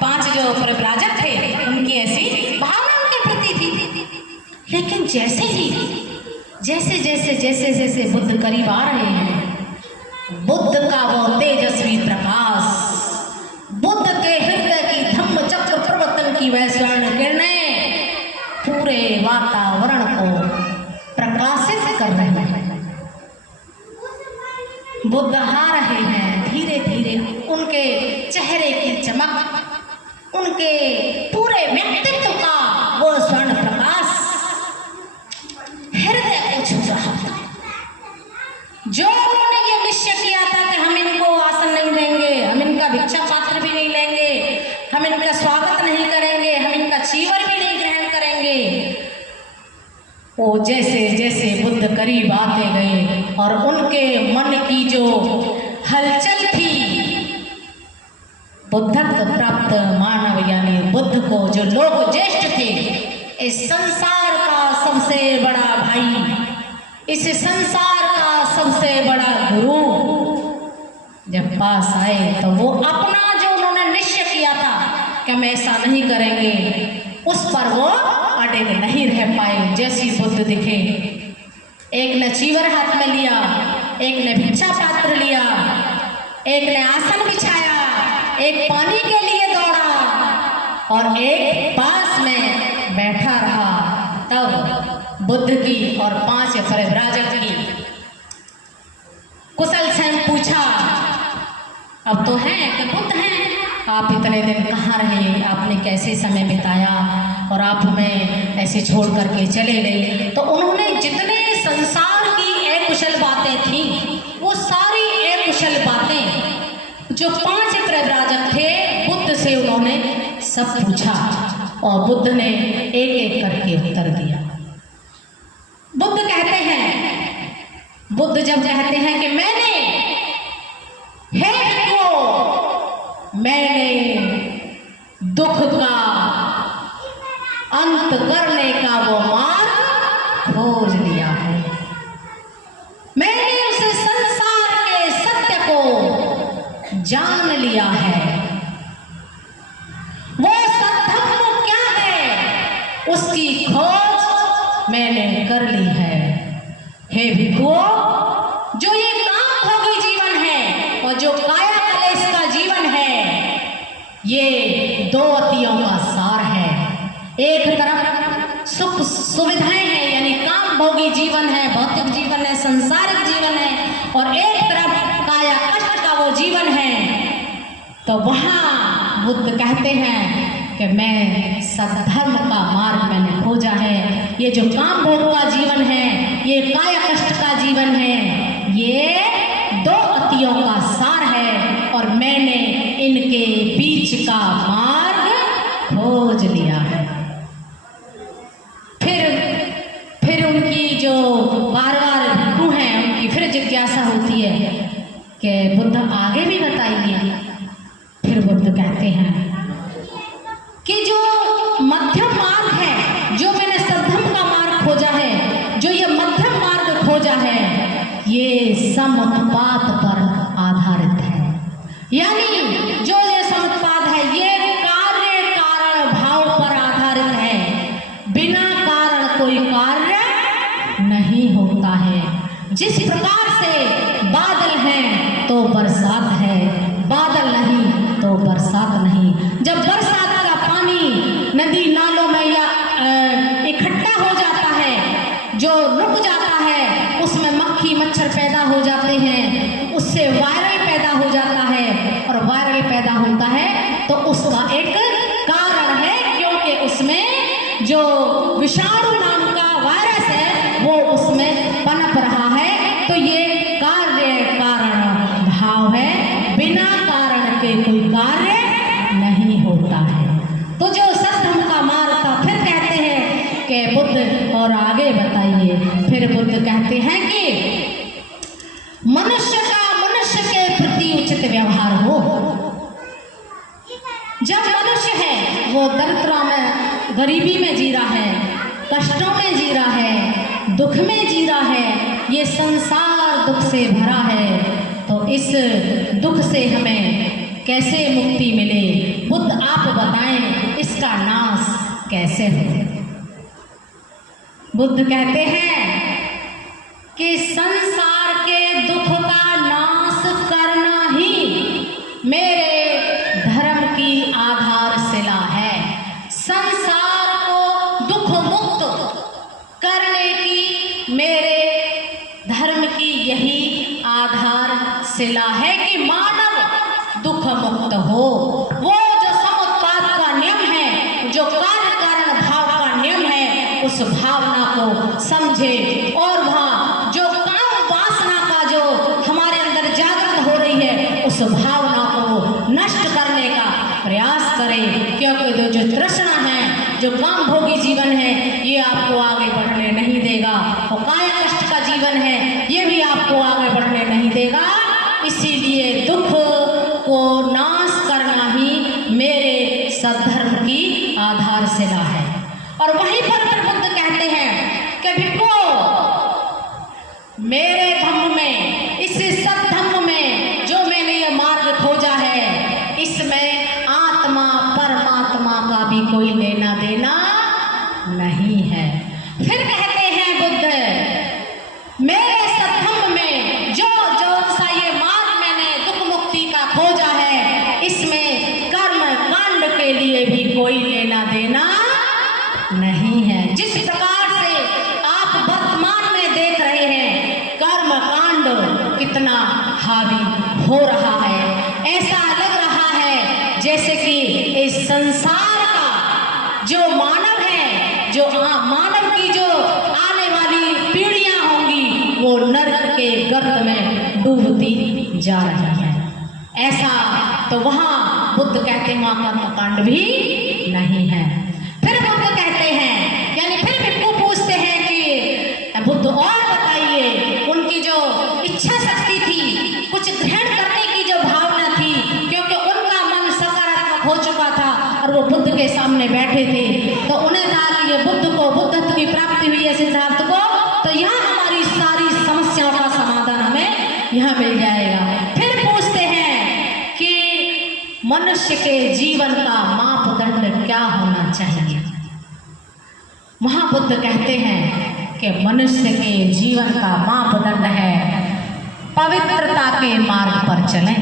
5 जो परिव्राजक थे उनकी ऐसी भावना उनके प्रति थी। लेकिन जैसे जैसे बुद्ध करीब आ रहे हैं, बुद्ध का वो तेजस्वी प्रकाश, बुद्ध के हृदय की धम्म चक्र प्रवर्तन की वह स्वर्ण किरणें पूरे वातावरण को प्रकाशित कर रही हैं। बुद्ध आ रहे हैं धीरे धीरे, उनके चेहरे की चमक, उनके पूरे व्यक्तित्व का वो स्वर्ण प्रकाश हृदय को छू रहा था। जो उन्होंने ये निश्चय किया था कि हम इनको आसन नहीं देंगे, हम इनका भिक्षा पात्र भी नहीं लेंगे, हम इनका स्वागत नहीं करेंगे, हम इनका चीवर भी नहीं ग्रहण करेंगे, वो जैसे जैसे बुद्ध करीब आते गए और उनके मन की जो हलचल थी, बुद्धत्व प्राप्त मानव यानी बुद्ध को जो लोग ज्येष्ठ थे, इस संसार का सबसे बड़ा भाई, इस संसार का सबसे बड़ा गुरु जब पास आए तो वो अपना जो उन्होंने निश्चय किया था कि हम ऐसा नहीं करेंगे, उस पर वो अड़िग नहीं रह पाए। जैसी बुद्ध दिखे, एक ने चीवर हाथ में लिया, एक ने भिक्षा पात्र लिया, एक ने आसन बिछाया, एक पानी के लिए दौड़ा और एक पास में बैठा रहा। तब बुद्ध की और 5 परिव्राजक की कुशल क्षण पूछा, अब तो हैं कि बुद्ध हैं, आप इतने दिन कहाँ रहे, आपने कैसे समय बिताया और आप हमें ऐसे छोड़ करके चले गए। तो उन्होंने जितने संसार की अकुशल बातें थी वो सारी अकुशल बातें जो 5 परिव्राजक थे बुद्ध से उन्होंने सब पूछा और बुद्ध ने एक एक करके उत्तर दिया। बुद्ध कहते हैं, बुद्ध जब कहते हैं कि मैंने दुख का अंत करने का वो मार्ग खोज लिया है, मैंने उस संसार के सत्य को जान लिया है, वो सद्धर्म क्या है उसकी खोज मैंने कर ली है। हे भिक्षुओं, जो ये काम भोगी जीवन है और जो काया कलेश का जीवन है, ये 2 अतियों का सार है। एक तरफ सुख सुविधाएं हैं यानी काम भोगी जीवन है, भौतिक जीवन है, संसारिक जीवन है, और एक तरफ काया कष्ट का वो जीवन है। तो वहाँ बुद्ध कहते हैं कि मैं सद्धर्म का मार्ग मैंने खोजा है। ये जो काम भोग का जीवन है, ये काया कष्ट का जीवन है, ये 2 अतियों का सार है और मैंने इनके बीच का मार्ग खोज लिया है। फिर उनकी जो बार भिक्षु हैं उनकी फिर जिज्ञासा होती है कि बुद्ध आगे भी बताइए। फिर बुद्ध कहते हैं कि जो मध्यम मार्ग है, जो मैंने सद्धर्म का मार्ग खोजा है, जो ये मध्यम मार्ग खोजा है, ये समुत्पाद पर आधारित है। यानी जो ये समुत्पाद है ये कार्य कारण भाव पर आधारित है। बिना कारण कोई कार्य नहीं होता है। जिस प्रकार से बादल हैं तो बरसात है, बादल नहीं तो बरसात नहीं। जब बरसात का पानी नदी नालों में या इकट्ठा हो जाता है, जो रुक जाता है, उसमें मक्खी मच्छर पैदा हो जाते हैं, उससे वायरल पैदा हो जाता है, और वायरल पैदा होता है तो उसका एक कारण है, क्योंकि उसमें जो विषाणु नाम का वायरस है वो उसमें पनप रहा है। तो ये कार्य कारण भाव है। बिना कारण के कोई कार्य नहीं होता है। तो जो सत्संग का मार्ग था, फिर कहते हैं कि बुद्ध, और आगे बताइए, फिर बुद्ध कहते हैं कि मनुष्य का मनुष्य के प्रति उचित व्यवहार हो। जब मनुष्य है वो दरिद्रता में, गरीबी में जी रहा है, कष्टों में जी रहा है, दुख में जी रहा है, ये संसार दुख से भरा है, तो इस दुख से हमें कैसे मुक्ति मिले? बुद्ध आप बताएं, इसका नाश कैसे हो? बुद्ध कहते हैं कि संसार के दुख का नाश करना ही मेरे धर्म की आधारशिला है। संसार को दुख मुक्त करने की मेरे धर्म की यही आधारशिला है कि मानव दुख मुक्त हो। वो जो समुत्पाद का नियम है, जो कार्य कारण भाव का नियम है, उस भावना को समझे और वहाँ जो काम वासना का जो हमारे अंदर जागृत हो रही है, उस भावना को नष्ट करने का प्रयास करें। क्योंकि जो तृष्णा है, जो काम भोगी जीवन है, ये आपको आगे बढ़ने नहीं देगा। और काया कष्ट का जीवन है, ये भी आपको आगे बढ़ने नहीं देगा। इसीलिए दुख को नाश करना ही मेरे सद्धर्म की आधारशिला है। और वहीं पर बुद्ध कहते हैं कि भिक्खु, मेरे धम्म में, इस सद्धम्म में जो मैंने ये मार्ग खोजा है, इसमें आत्मा परमात्मा का भी कोई लेना देना नहीं है। फिर कहते हैं बुद्ध, मेरे सद्धम्म में जो सा ये मार्ग मैंने दुख मुक्ति का खोजा है, इसमें कर्म कांड के लिए भी कोई लेना देना नहीं है। जिस प्रकार से आप वर्तमान में देख रहे हैं कर्म कांड कितना हावी हो रहा है, ऐसा लग रहा है जैसे कि इस संसार का जो मानव है, जो मानव की जो आने वाली पीढ़ियां होंगी, वो नरक के गर्त में डूबती जा रही है। ऐसा तो वहाँ बुद्ध कहते हैं वहाँ कर्मकांड भी नहीं है। फिर बुद्ध कहते हैं, यानी फिर भिक्खु पूछते हैं कि बुद्ध और बताइए, उनकी जो इच्छा शक्ति थी, कुछ ग्रहण करने की जो भावना थी, क्योंकि उनका मन सकारात्मक हो चुका था और वो बुद्ध के सामने बैठे थे, तो उन्हें था कि ये बुद्ध को बुद्धत्व की प्राप्ति हुई है सिद्धार्थ को, तो यहाँ हमारी सारी समस्याओं का समाधान हमें यहाँ मिल जाएगा। फिर पूछते हैं कि मनुष्य के जीवन का मापदंड क्या होना चाहिए? महाबुद्ध कहते हैं कि मनुष्य के जीवन का मापदंड है पवित्रता के मार्ग पर चलें,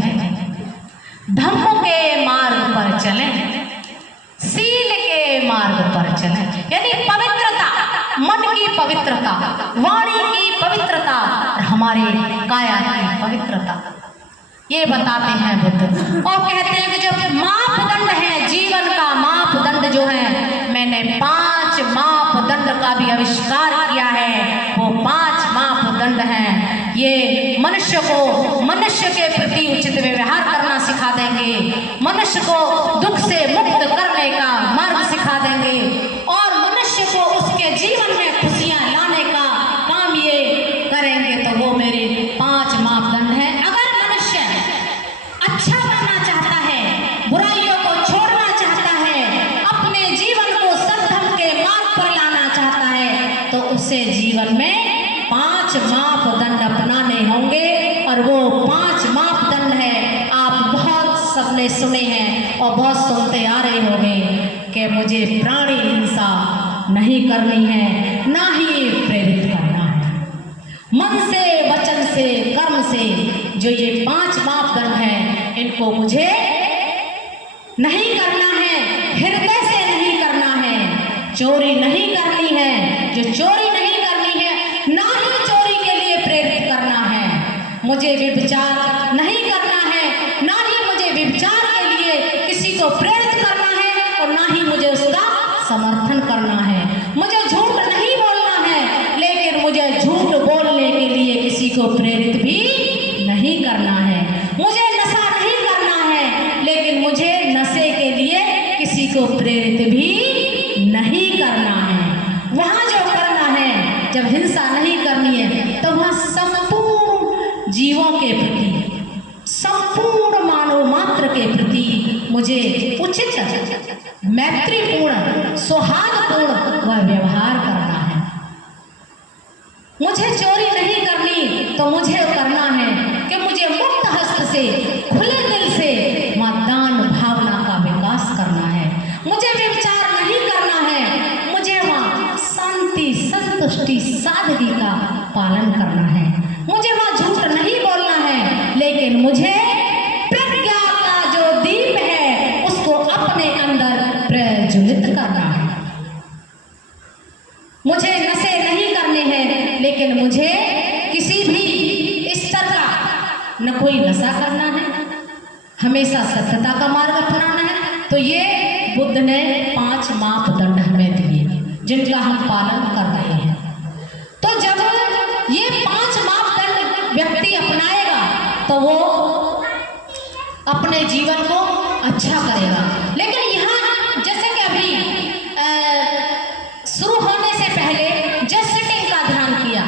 धम्म के मार्ग पर चलें, सील के मार्ग पर चलें। यानी पवित्रता, मन की पवित्रता, वाणी की पवित्रता, हमारे काया की पवित्रता, ये बताते हैं बुद्ध। और कहते हैं कि जो मापदंड है जीवन का, मापदंड जो है, मैंने 5 मापदंड का भी आविष्कार किया है। वो 5 मापदंड हैं। ये मनुष्य को मनुष्य के प्रति उचित व्यवहार करना सिखा देंगे, मनुष्य को दुख से मुक्त करने का मार्ग सिखा देंगे, और मनुष्य को उसके जीवन में खुशियां लाने का काम ये करेंगे। तो वो मेरे 5 मापदंड हैं। अगर मनुष्य अच्छा बनना चाहता है, बुराइयों को छोड़ना चाहता है, अपने जीवन को सद्धर्म के मार्ग पर लाना चाहता है, तो उसे जीवन में 5 मापदंड अपनाने होंगे। और वो 5 मापदंड है, आप बहुत सबने सुने हैं और बहुत सुनते आ रहे होंगे कि मुझे प्राणी हिंसा नहीं करनी है, ना ही प्रेरित करना है। मन से, वचन से, कर्म से जो ये 5 मापदंड हैं, इनको मुझे नहीं करना है, हृदय से नहीं करना है, चोरी नहीं करनी है, जो चोरी नहीं करनी है, ना ही चोरी के लिए प्रेरित करना है, मुझे व्यभिचार नहीं करना है, ना ही मुझे व्यभिचार के लिए किसी को प्रेरित करना है और ना ही मुझे उसका समर्थन करना है, मुझे झूठ नहीं बोलना है, लेकिन मुझे झूठ बोलने के लिए किसी को प्रेरित भी नहीं करना है, मुझे नशा नहीं करना है, लेकिन मुझे नशे के लिए किसी को प्रेरित भी नहीं करना है। वहाँ जो करना है, जब हिंसा नहीं करनी है, तो वहाँ संपूर्ण जीवों के प्रति, संपूर्ण मानव मात्र के प्रति मुझे उचित, मैत्रीपूर्ण, सौहार्दपूर्ण वह व्यवहार करना है। मुझे चोरी नहीं करनी, तो मुझे करना है कि मुझे मुक्त हस्त से, खुले दिल से दान भावना का विकास करना है। मुझे व्यभिचार नहीं करना है, मुझे वहाँ शांति, संतुष्टि, सादगी का पालन करना है। मुझे वहाँ झूठ नहीं बोलना है, लेकिन मुझे प्रज्ञा का जो दीप है उसको अपने अंदर प्रज्वलित करना है। मुझे नशे नहीं करने हैं, लेकिन मुझे किसी भी स्तर का न कोई नशा करना है, हमेशा सत्यता का मार्ग अपनाना है। तो ये बुद्ध ने 5 मापदंड हमें दिए, जिनका हम पालन कर रहे हैं। तो जब ये 5 मापदंड व्यक्ति अपनाएगा, तो वो अपने जीवन को अच्छा करेगा। लेकिन यहाँ जैसे कि अभी शुरू होने से पहले जस्ट सिटिंग का ध्यान किया,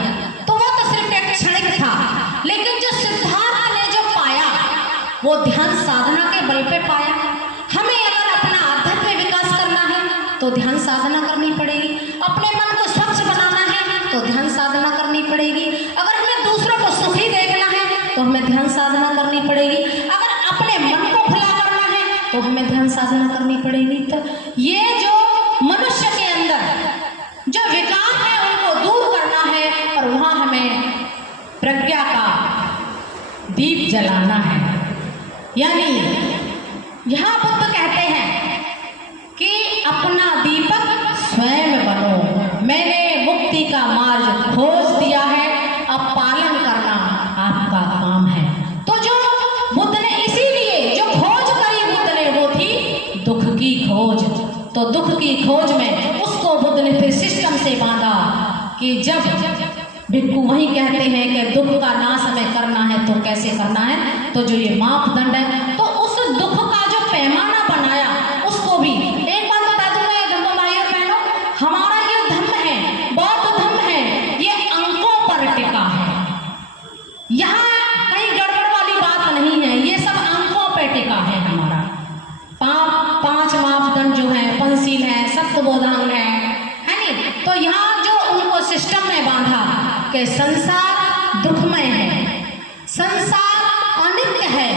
तो वो तो सिर्फ एक क्षणिक था, लेकिन जो सिद्धार्थ ने जो पाया वो ध्यान साधना के बल पे पाया। हमें अगर अपना आध्यात्मिक विकास करना है तो ध्यान साधना करनी पड़ेगी, अपने मन को स्वच्छ बनाना है तो ध्यान साधना करनी पड़ेगी, अगर हमें दूसरों को सुखी देखना है तो हमें ध्यान साधना करनी पड़ेगी, अगर अपने मन को खुला करना है तो हमें ध्यान साधना करनी पड़ेगी। तो ये जो मनुष्य के अंदर जो विकार है उनको दूर करना है, और वहाँ हमें प्रज्ञा का दीप जलाना है। यानी यहाँ बुद्ध कहते हैं कि अपना दीपक स्वयं बनो, मैंने मुक्ति का मार्ग खोज दिया है, अब पालन करना आपका काम है। तो जो बुद्ध ने इसीलिए जो खोज करी बुद्ध ने, वो थी दुख की खोज। तो दुख की खोज में उसको बुद्ध ने फिर सिस्टम से बांधा कि जब भिक्खु वही कहते हैं कि दुख का नाश हमें करना है तो कैसे करना है, तो जो ये मापदंड है, तो उस दुख का जो पैमाना बनाया उसको भी एक बात बता दूं मैं धर्म भाइयों बहनों, हमारा ये धर्म है, बौद्ध धर्म है, ये अंकों पर टिका है। यहाँ कहीं गड़बड़ वाली बात नहीं है, ये सब अंकों पर टिका है हमारा। 5 मापदंड जो है, पंचशील है, सत्यबोधांग है नहीं? तो यहाँ जो उनको सिस्टम में बांधा कि संसार दुखमय है, संसार अनित्य है,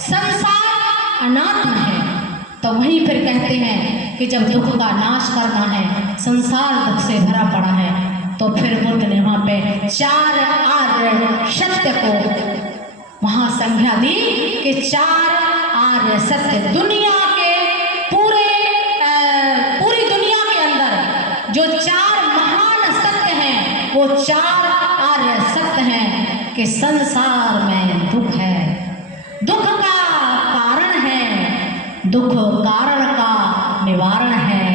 संसार अनात्म है, तो वहीं फिर कहते हैं कि जब दुख का नाश करना है, संसार दुख से भरा पड़ा है, तो फिर बुद्ध ने वहाँ पे 4 आर्य सत्य को वहाँ संज्ञा दी कि 4 आर्य सत्य दुनिया के पूरी दुनिया के अंदर जो 4 महान सत्य हैं, वो 4 आर्य सत्य हैं कि संसार में दुख है, दुख का कारण है, दुख कारण का निवारण है,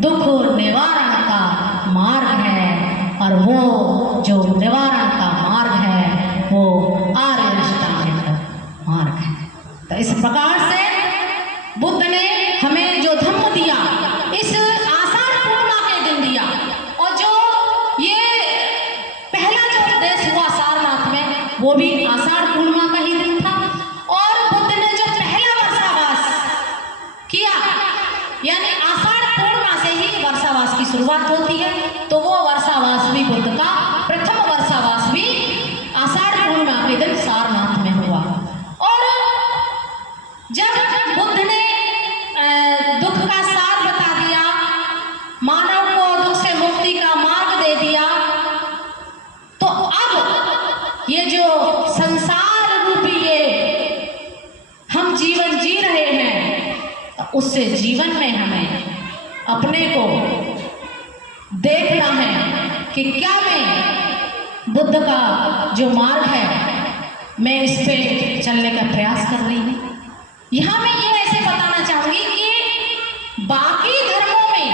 दुख निवारण का मार्ग है, और वो जो निवारण का मार्ग है वो आर्य अष्टांगिक मार्ग है। तो इस प्रकार से बुद्ध ने हमें जो धम्म दिया, इस आषाढ़ पूर्णिमा के दिन दिया, और जो ये पहला जो उपदेश हुआ सारनाथ में, वो भी आषाढ़ पूर्णिमा का ही दिन था। और बुद्ध ने जो पहला वर्षावास किया, यानी आषाढ़ पूर्णिमा से ही वर्षावास की शुरुआत होती है, तो वो वर्षावास भी बुद्ध का प्रथम वर्षावास भी आषाढ़ पूर्णिमा के दिन सारनाथ बुद्ध ने दुख का सार बता दिया, मानव को दुख से मुक्ति का मार्ग दे दिया, तो अब ये जो संसार रूपी ये हम जीवन जी रहे हैं, उससे जीवन में हमें अपने को देखना है कि क्या मैं बुद्ध का जो मार्ग है मैं इस पे चलने का प्रयास कर रही हूँ। यहाँ मैं ये ऐसे बताना चाहूंगी कि बाकी धर्मों में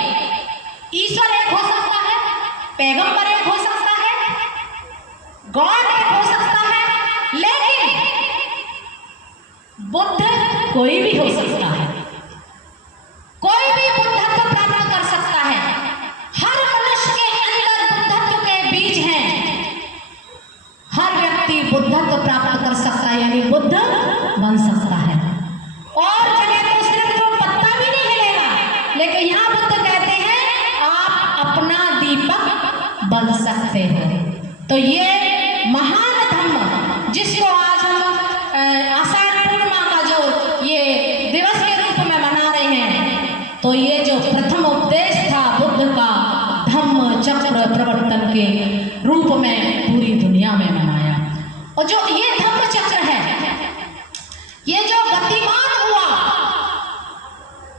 ईश्वर एक हो सकता है, पैगंबर एक हो सकता है, गॉड एक हो सकता है, लेकिन बुद्ध कोई भी हो सकता है, कोई भी बुद्धत्व प्राप्त कर सकता है। हर मनुष्य के अंदर बुद्धत्व के बीज हैं, हर व्यक्ति बुद्धत्व प्राप्त कर सकता है, यानी बुद्ध बन सकता है। और जगह तो सिर्फ तो पत्ता भी नहीं हिलेगा, लेकिन यहाँ बुद्ध कहते हैं आप अपना दीपक बन सकते हो। तो ये महान धम्म जिसको आज हम आषाढ़ पूर्णिमा का जो ये दिवस के रूप में मना रहे हैं, तो ये जो प्रथम उपदेश था बुद्ध का धम्म चक्र प्रवर्तन के रूप में पूरी दुनिया में मनाया। और जो ये धम्म चक्र है, ये जो गतिमान हुआ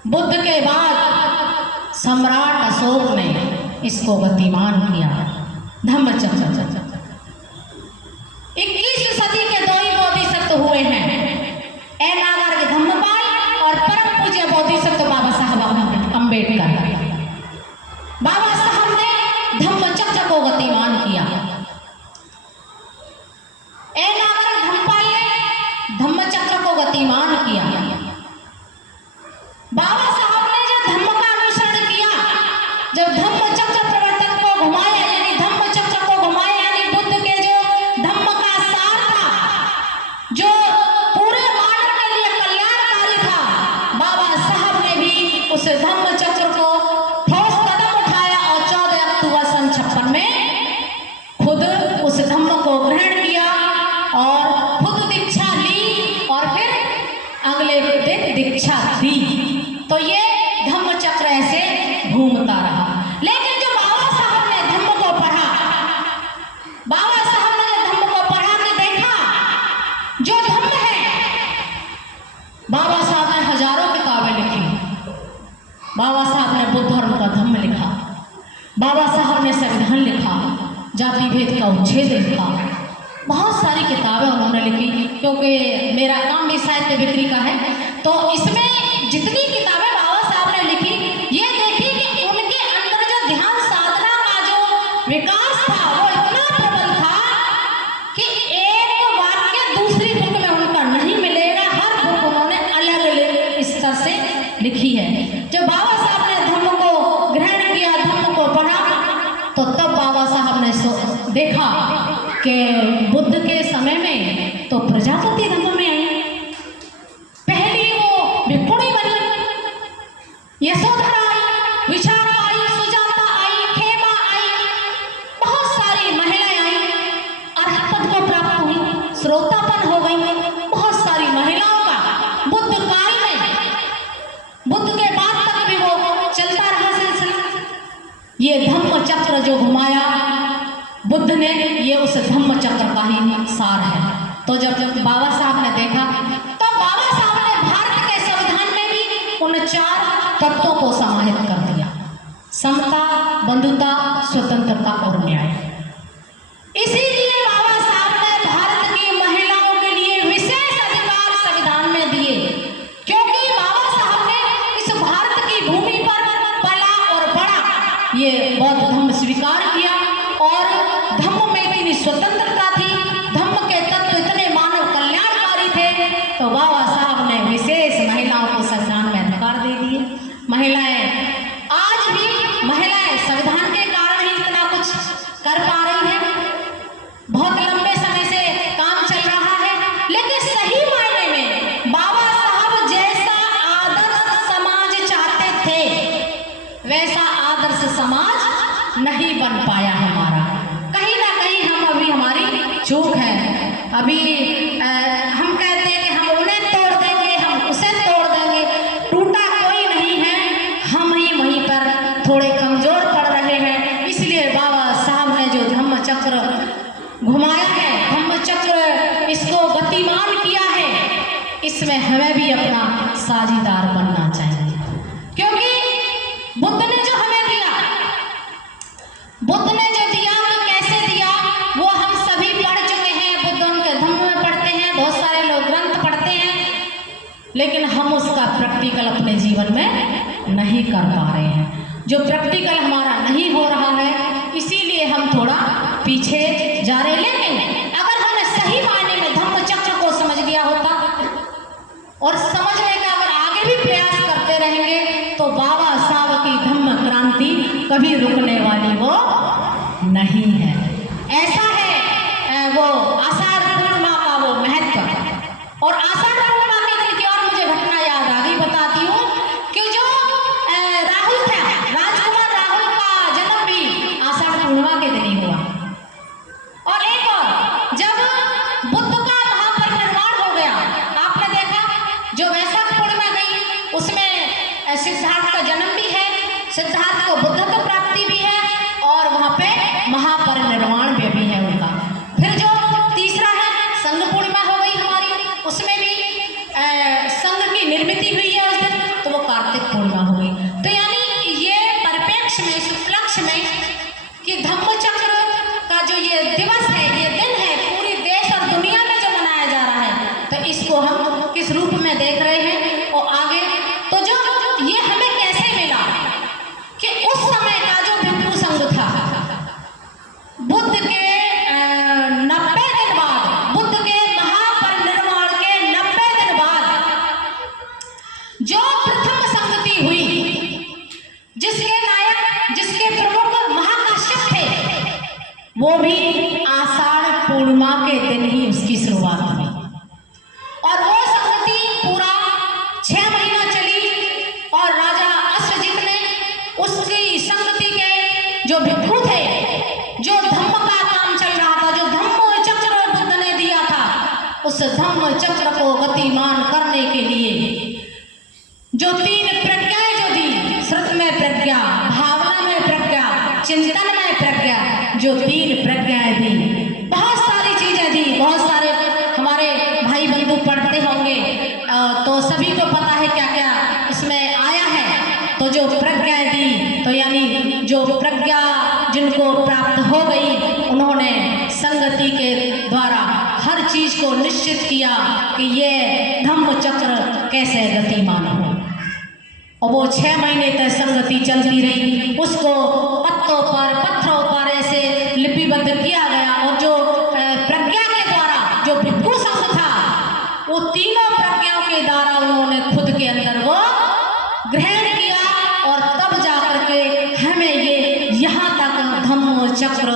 बुद्ध के बाद सम्राट अशोक ने इसको गतिमान किया, धम्म चक्र। 21वीं सदी के दो ही बोधिसत्व हुए हैं, नागर के धम्मपाल और परम पूज्य बोधिसत्व बाबा साहब अम्बेडकर। बाबा साहब ने धम्म चक्र को गतिमान किया, नागर धम्मपाल ने धम्म चक्र को गतिमान किया। बाबा साहब ने जो धम्म का अनुसरण किया, जो धम्म चक्र प्रवर्तन को घुमाया, यानी धम्म चक्र को घुमाया, यानी बुद्ध के जो धम्म का सार था, जो पूरे मानव के लिए कल्याणकारी था, बाबा साहब ने भी उस धम्म चक्र को ठोस कदम उठाया और 14 अक्टूबर सन 56 में खुद उस धम्म को ग्रहण किया और खुद दीक्षा ली और फिर अगले दिन दीक्षा दी। तो ये धम्म चक्र ऐसे घूमता रहा। लेकिन जो बाबा साहब ने धम्म को पढ़ा, बाबा साहब ने जो धम्म को पढ़ा के देखा, जो धम्म है, बाबा साहब ने हजारों किताबें लिखी, बाबा साहब ने बुद्ध धर्म का धम्म लिखा, बाबा साहब ने संविधान लिखा, जाति भेद का उच्छेद लिखा, बहुत सारी किताबें उन्होंने लिखी। क्योंकि मेरा काम भी साहित्य बिक्री का है, तो इसमें जितनी किताबें बाबा साहब ने लिखी, ये देखी कि उनके अंदर जो ध्यान साधना का जो विकास था वो इतना प्रबल था कि एक वाक्य दूसरी बुक में उनका नहीं मिलेगा। हर बुक उन्होंने अलग अलग स्तर से लिखी है। जब बाबा साहब ने धम्म को ग्रहण किया, धम्म को पढ़ा, तो तब बाबा साहब ने देखा कि बुद्ध के समय में तो प्रजापति धर्म में आई, पहली वो भिक्षुणी बनी, यशोधरा आई, विचारा आई, सुजाता आई, खेमा आई, बहुत सारी महिलाएं आई, अरहत पद को प्राप्त हुई, श्रोतापन हो गई। बहुत सारी महिलाओं का बुद्ध काल में, बुद्ध के बाद तक भी वो चलता रहा सिलसिला। ये धम्म चक्र जो घुमाया बुद्ध ने, ये उस धम्म चक्र का ही सार है। तो जब बाबा साहब ने देखा, तो बाबा साहब ने भारत के संविधान में भी उन 4 तत्वों को समाहित कर दिया: समता, बंधुता, स्वतंत्रता और न्याय। इसीलिए बाबा साहब ने भारत की महिलाओं के लिए विशेष अधिकार संविधान में दिए, क्योंकि बाबा साहब ने इस भारत की भूमि पर पला और बड़ा ये बौद्ध धम्म स्वीकार किया। और धम्म में इतनी स्वतंत्रता थी, धम्म के तत्व इतने मानव कल्याणकारी थे, तो बाबा साहब ने विशेष महिलाओं को संविधान में अधिकार दे दिए। महिलाएं आज भी, महिलाएं संविधान के कारण ही इतना कुछ कर पा रही हैं। बहुत लंबे समय से काम चल रहा है, लेकिन सही मायने में बाबा साहब जैसा आदर्श समाज चाहते थे, वैसा आदर्श समाज नहीं बन पाया हमारा। कहीं ना कहीं हम अभी, हमारी चूक है। अभी हम कहते हैं कि हम उन्हें तोड़ देंगे, हम उसे तोड़ देंगे, इसमें हमें भी अपना साझीदार बनना चाहिए, क्योंकि बुद्ध ने जो हमें दिया, बुद्ध ने जो दिया वो कैसे दिया वो हम सभी पढ़ चुके हैं। बुद्ध उनके धम्म में पढ़ते हैं, बहुत सारे लोग ग्रंथ पढ़ते हैं, लेकिन हम उसका प्रैक्टिकल अपने जीवन में नहीं कर पा रहे हैं। जो प्रैक्टिकल हमारा नहीं हो रहा है, इसीलिए हम थोड़ा पीछे जा रहे हैं। लेकिन अगर हमने सही मायने में धम्म चक्र को समझ लिया होता और समझने का अगर आगे भी प्रयास करते रहेंगे तो बाबा साहब की धम्म क्रांति कभी रुकने वाली वो नहीं है। ऐसा है वो आषाढ़ पूर्णिमा का वो महत्व। और आषाढ़ पूर्णिमा के दिन की और मुझे घटना याद आ गई, बताती हूँ कि जो राहुल था, राजकुमार राहुल का जन्म भी आषाढ़ पूर्णिमा के दिन ही हुआ। और एक और, जब बुद्ध का महापरिनिर्वाण हो गया, आपने देखा जो वैशाख पूर्णिमा गई उसमें सिद्धार्थ का जन्म भी है, सिद्धार्थ को बुद्धत्व प्राप्ति भी है और वहाँ पे महापरिनिर्वाण भी है उनका। फिर जो तीसरा है संघ पूर्णिमा हो गई हमारी, उसमें भी संघ की निर्मित हुई है उस दिन, तो वो कार्तिक पूर्णिमा हो गई। तो यानी ये परिप्रेक्ष्य में, इस उपलक्ष्य में कि धम्म चक्र का जो ये दिवस है, ये दिन है, पूरी देश और दुनिया में जो मनाया जा रहा है, तो इसको हम किस रूप में देख रहे हैं और आगे तो जो ये हमें कैसे मिला कि उस समय का जो भिक्षु संघ था, बुद्ध के 90 दिन बाद, बुद्ध के महापरिनिर्वाण के 90 दिन बाद जो प्रथम संगति हुई, जिसके नायक, जिसके प्रमुख महाकाश्यप थे, वो भी आषाढ़ पूर्णिमा के दिन ही उसकी शुरुआत हुई। और वो संगति पूरा 6 महीना चली और राजा अश्वजित ने उसकी संगति के जो भिक्षु थे, जो धम्म का काम चल रहा था, जो धम्म चक्र बुद्ध ने दिया था, उस धम्म चक्र को गतिमान करने के लिए जो 3 प्रज्ञाएं जो दी, श्रुत में प्रज्ञा, भावना में प्रज्ञा, चिंतन में प्रज्ञा, जो 3 प्रज्ञाएं दी, बहुत सारी चीजें दी। बहुत सारे हमारे भाई बंधु पढ़ते होंगे तो सभी को पता है क्या क्या इसमें आया है। तो जो प्रज्ञाएं दी, तो यानी जो प्रज्ञा जिनको प्राप्त हो गई, उन्होंने संगति के द्वारा हर चीज को निश्चित किया कि ये धम्म चक्र कैसे गतिमान हो। और वो 6 महीने तक संगति चलती रही, उसको पत्तों पर, पत्थरों पर ऐसे लिपिबद्ध किया गया। और जो प्रज्ञा के द्वारा जो भिक्षु संघ था, वो तीनों प्रज्ञाओं के द्वारा उन्होंने खुद के अंदर वो ग्रहण किया और तब जाकर के हमें ये यहाँ तक धम्म चक्र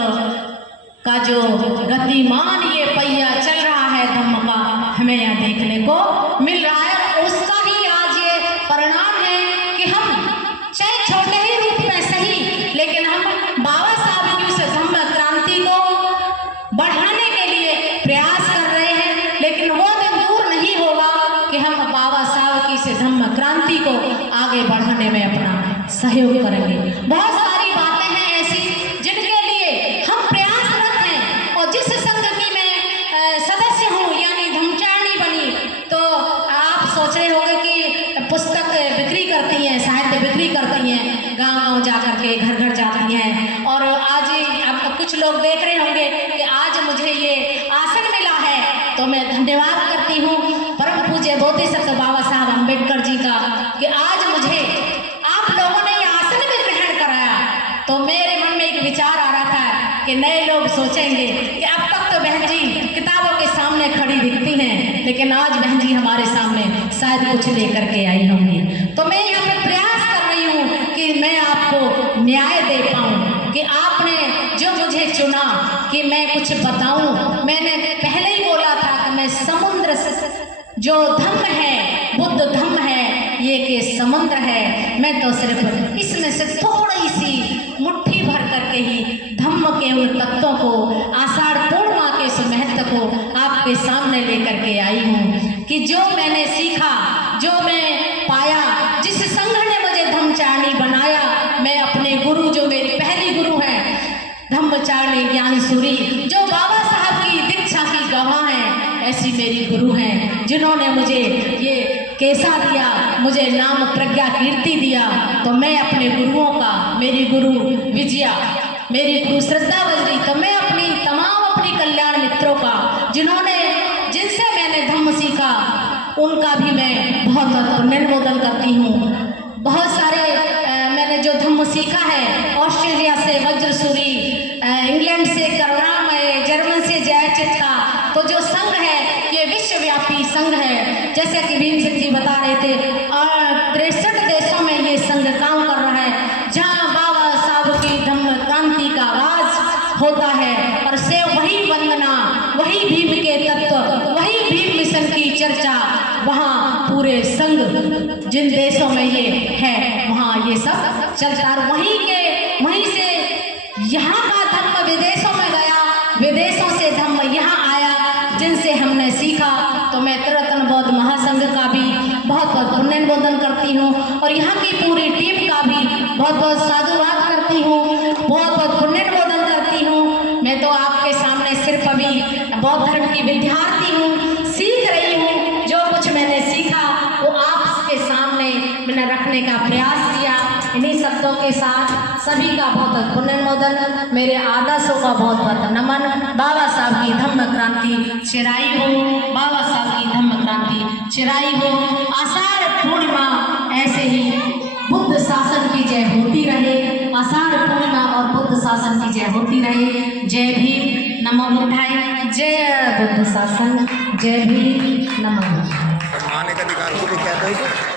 का जो गतिमान ये पहिया चल रहा है धम्म का, हमें यहाँ देखने को मिल रहा है। उसका ही आज ये परिणाम है कि हम चाहे छोटे ही रूप में सही, लेकिन हम बाबा साहब की उस धम्म क्रांति को बढ़ाने के लिए प्रयास कर रहे हैं। लेकिन वो दिन दूर नहीं होगा कि हम बाबा साहब की इस धम्म क्रांति को आगे बढ़ाने में अपना सहयोग करेंगे। बहुत सारी बातें हैं ऐसी जिनके लिए हम प्रयासरत हैं। और जिस संगति में सदस्य हूँ, यानी धम्मचारिणी बनी, तो आप सोच रहे होंगे कि पुस्तक बिक्री करती हैं, साहित्य बिक्री करती हैं, गांव-गांव जा करके, घर-घर जाती हैं। और आज आप कुछ लोग देख रहे होंगे कि आज मुझे ये आसन मिला है, तो मैं धन्यवाद करती हूँ परम पूज्य बोधिसत्व बाबा साहब अम्बेडकर जी का कि आज मुझे आप लोगों ने ये आसन भी ग्रहण कराया। तो मेरे मन में एक विचार आ रहा था कि नए लोग सोचेंगे कि अब तक तो बहन जी किताबों के सामने खड़ी दिखती हैं, लेकिन आज बहन जी हमारे सामने शायद कुछ लेकर के आई होंगी। तो मैं यहाँ पे प्रयास कर रही हूँ कि मैं आपको न्याय दे पाऊँ कि आपने जो मुझे चुना कि मैं कुछ बताऊँ। मैंने पहले ही बोला था कि मैं समुद्र से जो धम्म है, बुद्ध धम्म है, ये के समुद्र है। मैं तो सिर्फ इसमें से थोड़ी सी मुट्ठी भर करके ही धम्म के उन तत्वों को, आषाढ़ पूर्णिमा के इस महत्व को आपके सामने लेकर के आई हूँ कि जो मैंने सीखा, जो मैं पाया, जिस संघ ने मुझे धम्मचारिणी बनाया, मैं अपने गुरु, जो मेरी पहली गुरु हैं धम्मचारिणी ज्ञान सूरी, जो बाबा साहब की दीक्षा की गवाह हैं, ऐसी मेरी गुरु हैं जिन्होंने मुझे ये कैसा दिया, मुझे नाम प्रज्ञा कीर्ति दिया। तो मैं अपने गुरुओं का, मेरी गुरु विजया, मेरी गुरु श्रद्धा बजरी, तो मैं अपनी तमाम अपनी कल्याण मित्रों का जिनसे मैंने धम्म सीखा उनका भी मैं बहुत बहुत पुण्यनमोदन करती हूँ। बहुत सारे मैंने जो धम्म सीखा है, ऑस्ट्रेलिया से वज्रसूरी, इंग्लैंड से करुणामय, जर्मन से जय चित्ता, तो जो संघ है ये विश्वव्यापी संघ है। जैसे कि भीम सिंह जी बता रहे थे, 63 देशों में ये संघ काम कर रहा है, जहाँ बाबा साहब की धम्म क्रांति का राज होता है और से वही वंदना, वही भीम के तत्व, वही भीम मिशन की चर्चा, वहाँ पूरे संघ जिन देशों में ये है वहाँ ये सब चलता है। वहीं से यहाँ का धर्म विदेशों में गया, विदेशों से धर्म यहाँ आया, जिनसे हमने सीखा। तो मैं त्रिरत्न बौद्ध महासंघ का भी बहुत बहुत पुण्यनमोदन करती हूँ और यहाँ की पूरी टीम का भी बहुत बहुत साधुवाद करती हूँ, बहुत बहुत पुण्यनमोदन करती हूँ। मैं तो आपके सामने सिर्फ अभी बौद्ध धर्म की विद्यार्थी हूँ, सीख रही हूँ। जो कुछ मैंने सीखा वो आपके सामने मैंने रखने का प्रयास किया। इन्हीं शब्दों के साथ सभी का बहुत बहुत पुण्यनमोदन, मेरे आदर्शों का बहुत बहुत नमन। बाबा साहब की धम्म क्रांति चिराई हो, बाबा साहब की धम्म क्रांति चिराई हो। आषाढ़ पूर्णिमा ऐसे ही बुद्ध शासन की जय होती रहे, आषाढ़ पूर्णिमा और बुद्ध शासन की जय होती रहे। जय भीम, नमो बुद्धाय, जय बुद्ध शासन, जय भीम, नमो बुद्धाय। आने का अधिकार को भी कहते हैं।